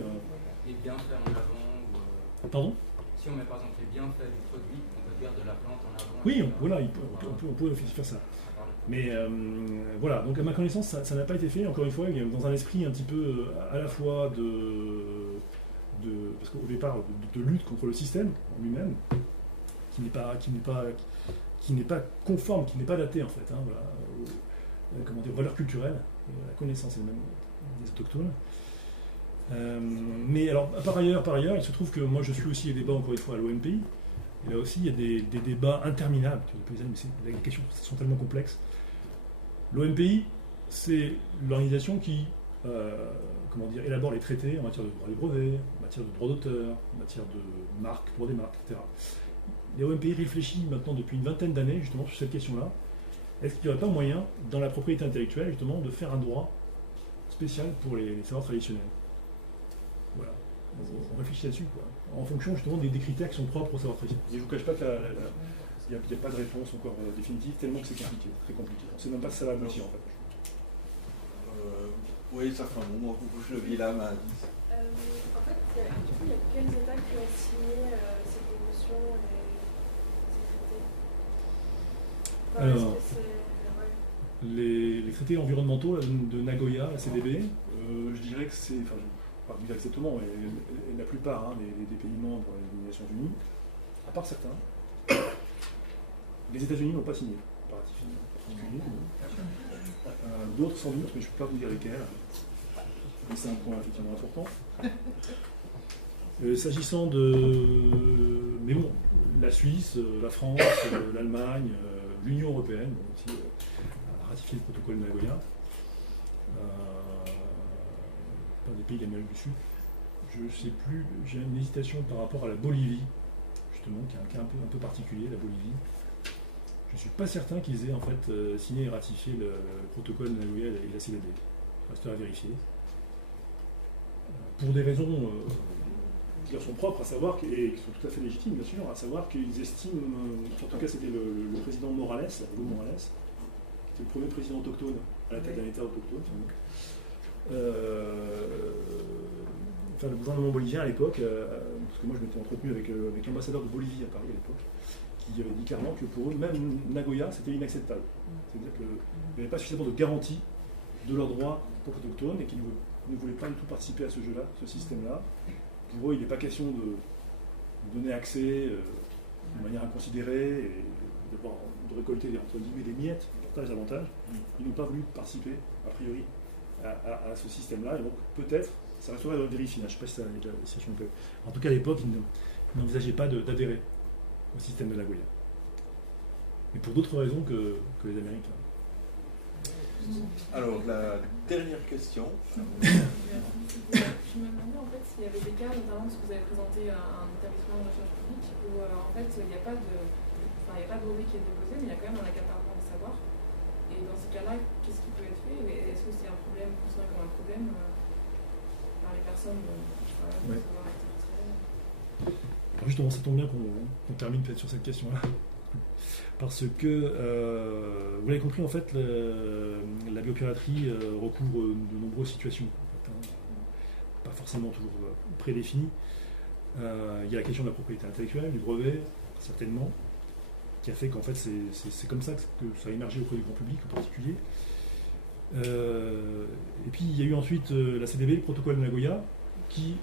Les bienfaits en avant. Pardon ? Si on met par exemple les bienfaits du produit, on peut dire de la plante en avant. Oui, voilà, on peut faire ça. Mais voilà, donc à ma connaissance, ça n'a pas été fait. Encore une fois, il y a dans un esprit un petit peu à la fois parce qu'au départ, de lutte contre le système en lui-même, qui n'est pas conforme, qui n'est pas daté en fait, aux valeurs culturelles, la connaissance elle-même des autochtones. Mais alors, par ailleurs, il se trouve que moi je suis aussi les débats encore une fois à l'OMPI, et là aussi il y a des débats interminables, mais les questions sont tellement complexes. L'OMPI, c'est l'organisation qui élabore les traités en matière de droit des brevets, en matière de droit d'auteur, en matière de marques, pour des marques, etc. Les OMPI réfléchit maintenant depuis une vingtaine d'années justement sur cette question-là. Est-ce qu'il n'y aurait pas moyen, dans la propriété intellectuelle, justement, de faire un droit spécial pour les savoirs traditionnels? Voilà. On réfléchit là-dessus, quoi. En fonction justement des critères qui sont propres aux savoirs traditionnels. Et je ne vous cache pas qu'il n'y a pas de réponse encore définitive, tellement que c'est compliqué, très compliqué. On ne sait même pas si ça va aboutir en fait. Oui, ça fait un moment que vous leviez la main. En fait, il y a quels États qui ont signé ces conventions et ces traités? Alors, les traités environnementaux là, de Nagoya, la CDB, je dirais que c'est, enfin, je ne pas dire exactement, mais la plupart des pays membres des Nations Unies, à part certains, les États-Unis n'ont pas signé, pas ratifié en particulier. D'autres sans doute, mais je ne peux pas vous dire lesquels. Mais c'est un point effectivement important. S'agissant de... Mais bon, la Suisse, la France, l'Allemagne, l'Union européenne ont aussi ratifié le protocole de Nagoya. Pas des pays d'Amérique du Sud. Je ne sais plus, j'ai une hésitation par rapport à la Bolivie, justement, qui est un cas un peu particulier, la Bolivie. Je ne suis pas certain qu'ils aient en fait signé et ratifié le protocole de Nagoya et la CDB. Reste à vérifier. Pour des raisons qui leur sont propres, à savoir, et qui sont tout à fait légitimes, bien sûr, à savoir qu'ils estiment, en tout cas c'était le président Morales, Evo Morales, qui était le premier président autochtone à la tête d'un État autochtone. Enfin, le gouvernement bolivien à l'époque, parce que moi je m'étais entretenu avec l'ambassadeur de Bolivie à Paris à l'époque, qui dit clairement que pour eux, même Nagoya, c'était inacceptable. C'est-à-dire qu'il n'y avait pas suffisamment de garantie de leurs droits pour les autochtones et qu'ils ne voulaient pas du tout participer à ce jeu-là, ce système-là. Pour eux, il n'est pas question de donner accès de manière inconsidérée et de récolter entre guillemets des miettes, de partage d'avantages. Ils n'ont pas voulu participer, a priori, à ce système-là. Et donc peut-être, ça resterait à vérifier, je ne sais pas si ça a été la peut. En tout cas, à l'époque, ils n'envisageaient pas d'adhérer au système de Nagoya. Mais pour d'autres raisons que les Américains. Alors, la dernière question. Je me demandais en fait s'il y avait des cas, notamment parce que vous avez présenté un établissement de recherche publique où en fait il n'y a pas de brevet qui est déposé, mais il y a quand même un accaparement des savoirs. Et dans ces cas-là, qu'est-ce qui peut être fait? Est-ce que c'est un problème, considéré comme un problème par les personnes de savoir être retirées? Alors justement, ça tombe bien qu'on termine peut-être sur cette question-là. Parce que, vous l'avez compris, en fait, la biopiraterie recouvre de nombreuses situations, en fait, pas forcément toujours prédéfinies. Il y a la question de la propriété intellectuelle, du brevet, certainement, qui a fait qu'en fait, c'est comme ça que ça a émergé auprès du grand public en particulier. Et puis, il y a eu ensuite la CDB, le protocole de Nagoya, qui,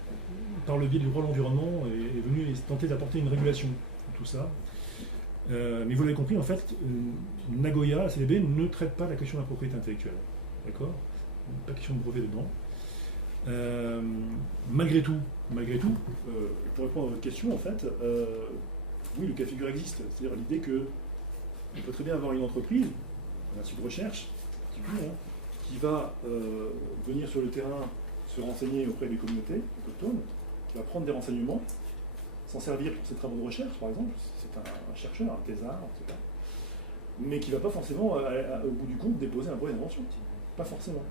par le biais du droit de l'environnement, est venu tenter d'apporter une régulation de tout ça. Mais vous l'avez compris, en fait, Nagoya, la CDB, ne traite pas la question de la propriété intellectuelle. D'accord ? Pas question de brevet dedans. Malgré tout, pour répondre à votre question, en fait, oui, le cas de figure existe. C'est-à-dire l'idée qu'on peut très bien avoir une entreprise, un institut de recherche, qui va venir sur le terrain se renseigner auprès des communautés autochtones, qui va prendre des renseignements, s'en servir pour ses travaux de recherche, par exemple, c'est un chercheur, un thésard, etc. Mais qui ne va pas forcément, au bout du compte, déposer un brevet d'invention. Pas forcément.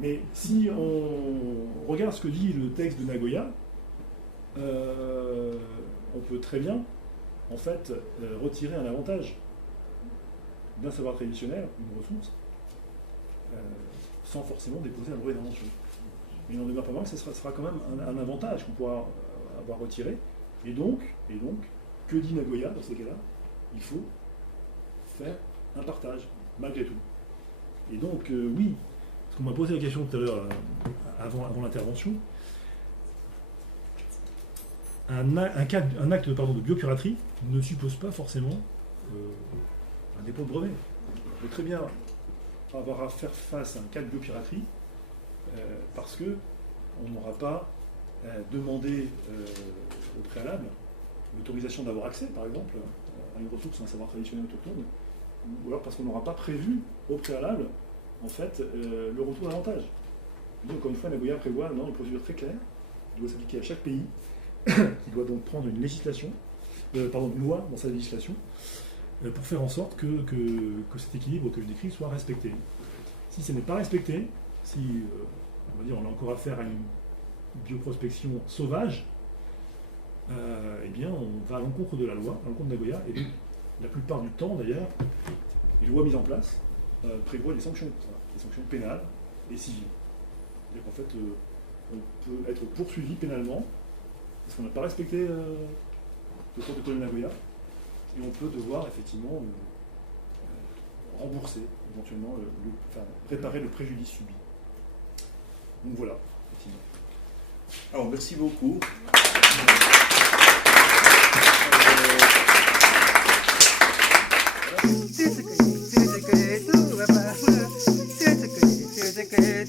Mais si on regarde ce que dit le texte de Nagoya, on peut très bien, en fait, retirer un avantage d'un savoir traditionnel, une ressource, sans forcément déposer un brevet d'invention. Mais il n'en demeure pas moins que ce sera quand même un avantage qu'on pourra avoir retiré. Et donc, que dit Nagoya dans ces cas-là? Il faut faire un partage, malgré tout. Et donc, oui, parce qu'on m'a posé la question tout à l'heure, avant l'intervention, un acte de biopiraterie ne suppose pas forcément un dépôt de brevet. On peut très bien avoir à faire face à un cas de biopiraterie parce qu'on n'aura pas demandé au préalable l'autorisation d'avoir accès, par exemple, à une ressource, à un savoir traditionnel autochtone, ou alors parce qu'on n'aura pas prévu au préalable, en fait, le retour d'avantage. Je dis encore une fois, Nagoya prévoit une procédure très claire qui doit s'appliquer à chaque pays, qui doit donc prendre une législation, une loi dans sa législation, pour faire en sorte que cet équilibre que je décris soit respecté. Si ce n'est pas respecté, si on va dire on a encore affaire à une bioprospection sauvage, eh bien on va à l'encontre de la loi, à l'encontre de Nagoya, et donc, la plupart du temps d'ailleurs, les lois mises en place prévoient des sanctions pénales et civiles. C'est-à-dire qu'en fait, on peut être poursuivi pénalement parce qu'on n'a pas respecté le protocole de Nagoya, et on peut devoir effectivement rembourser, éventuellement, réparer le préjudice subi. Donc voilà, effectivement. Alors, merci beaucoup. Secret,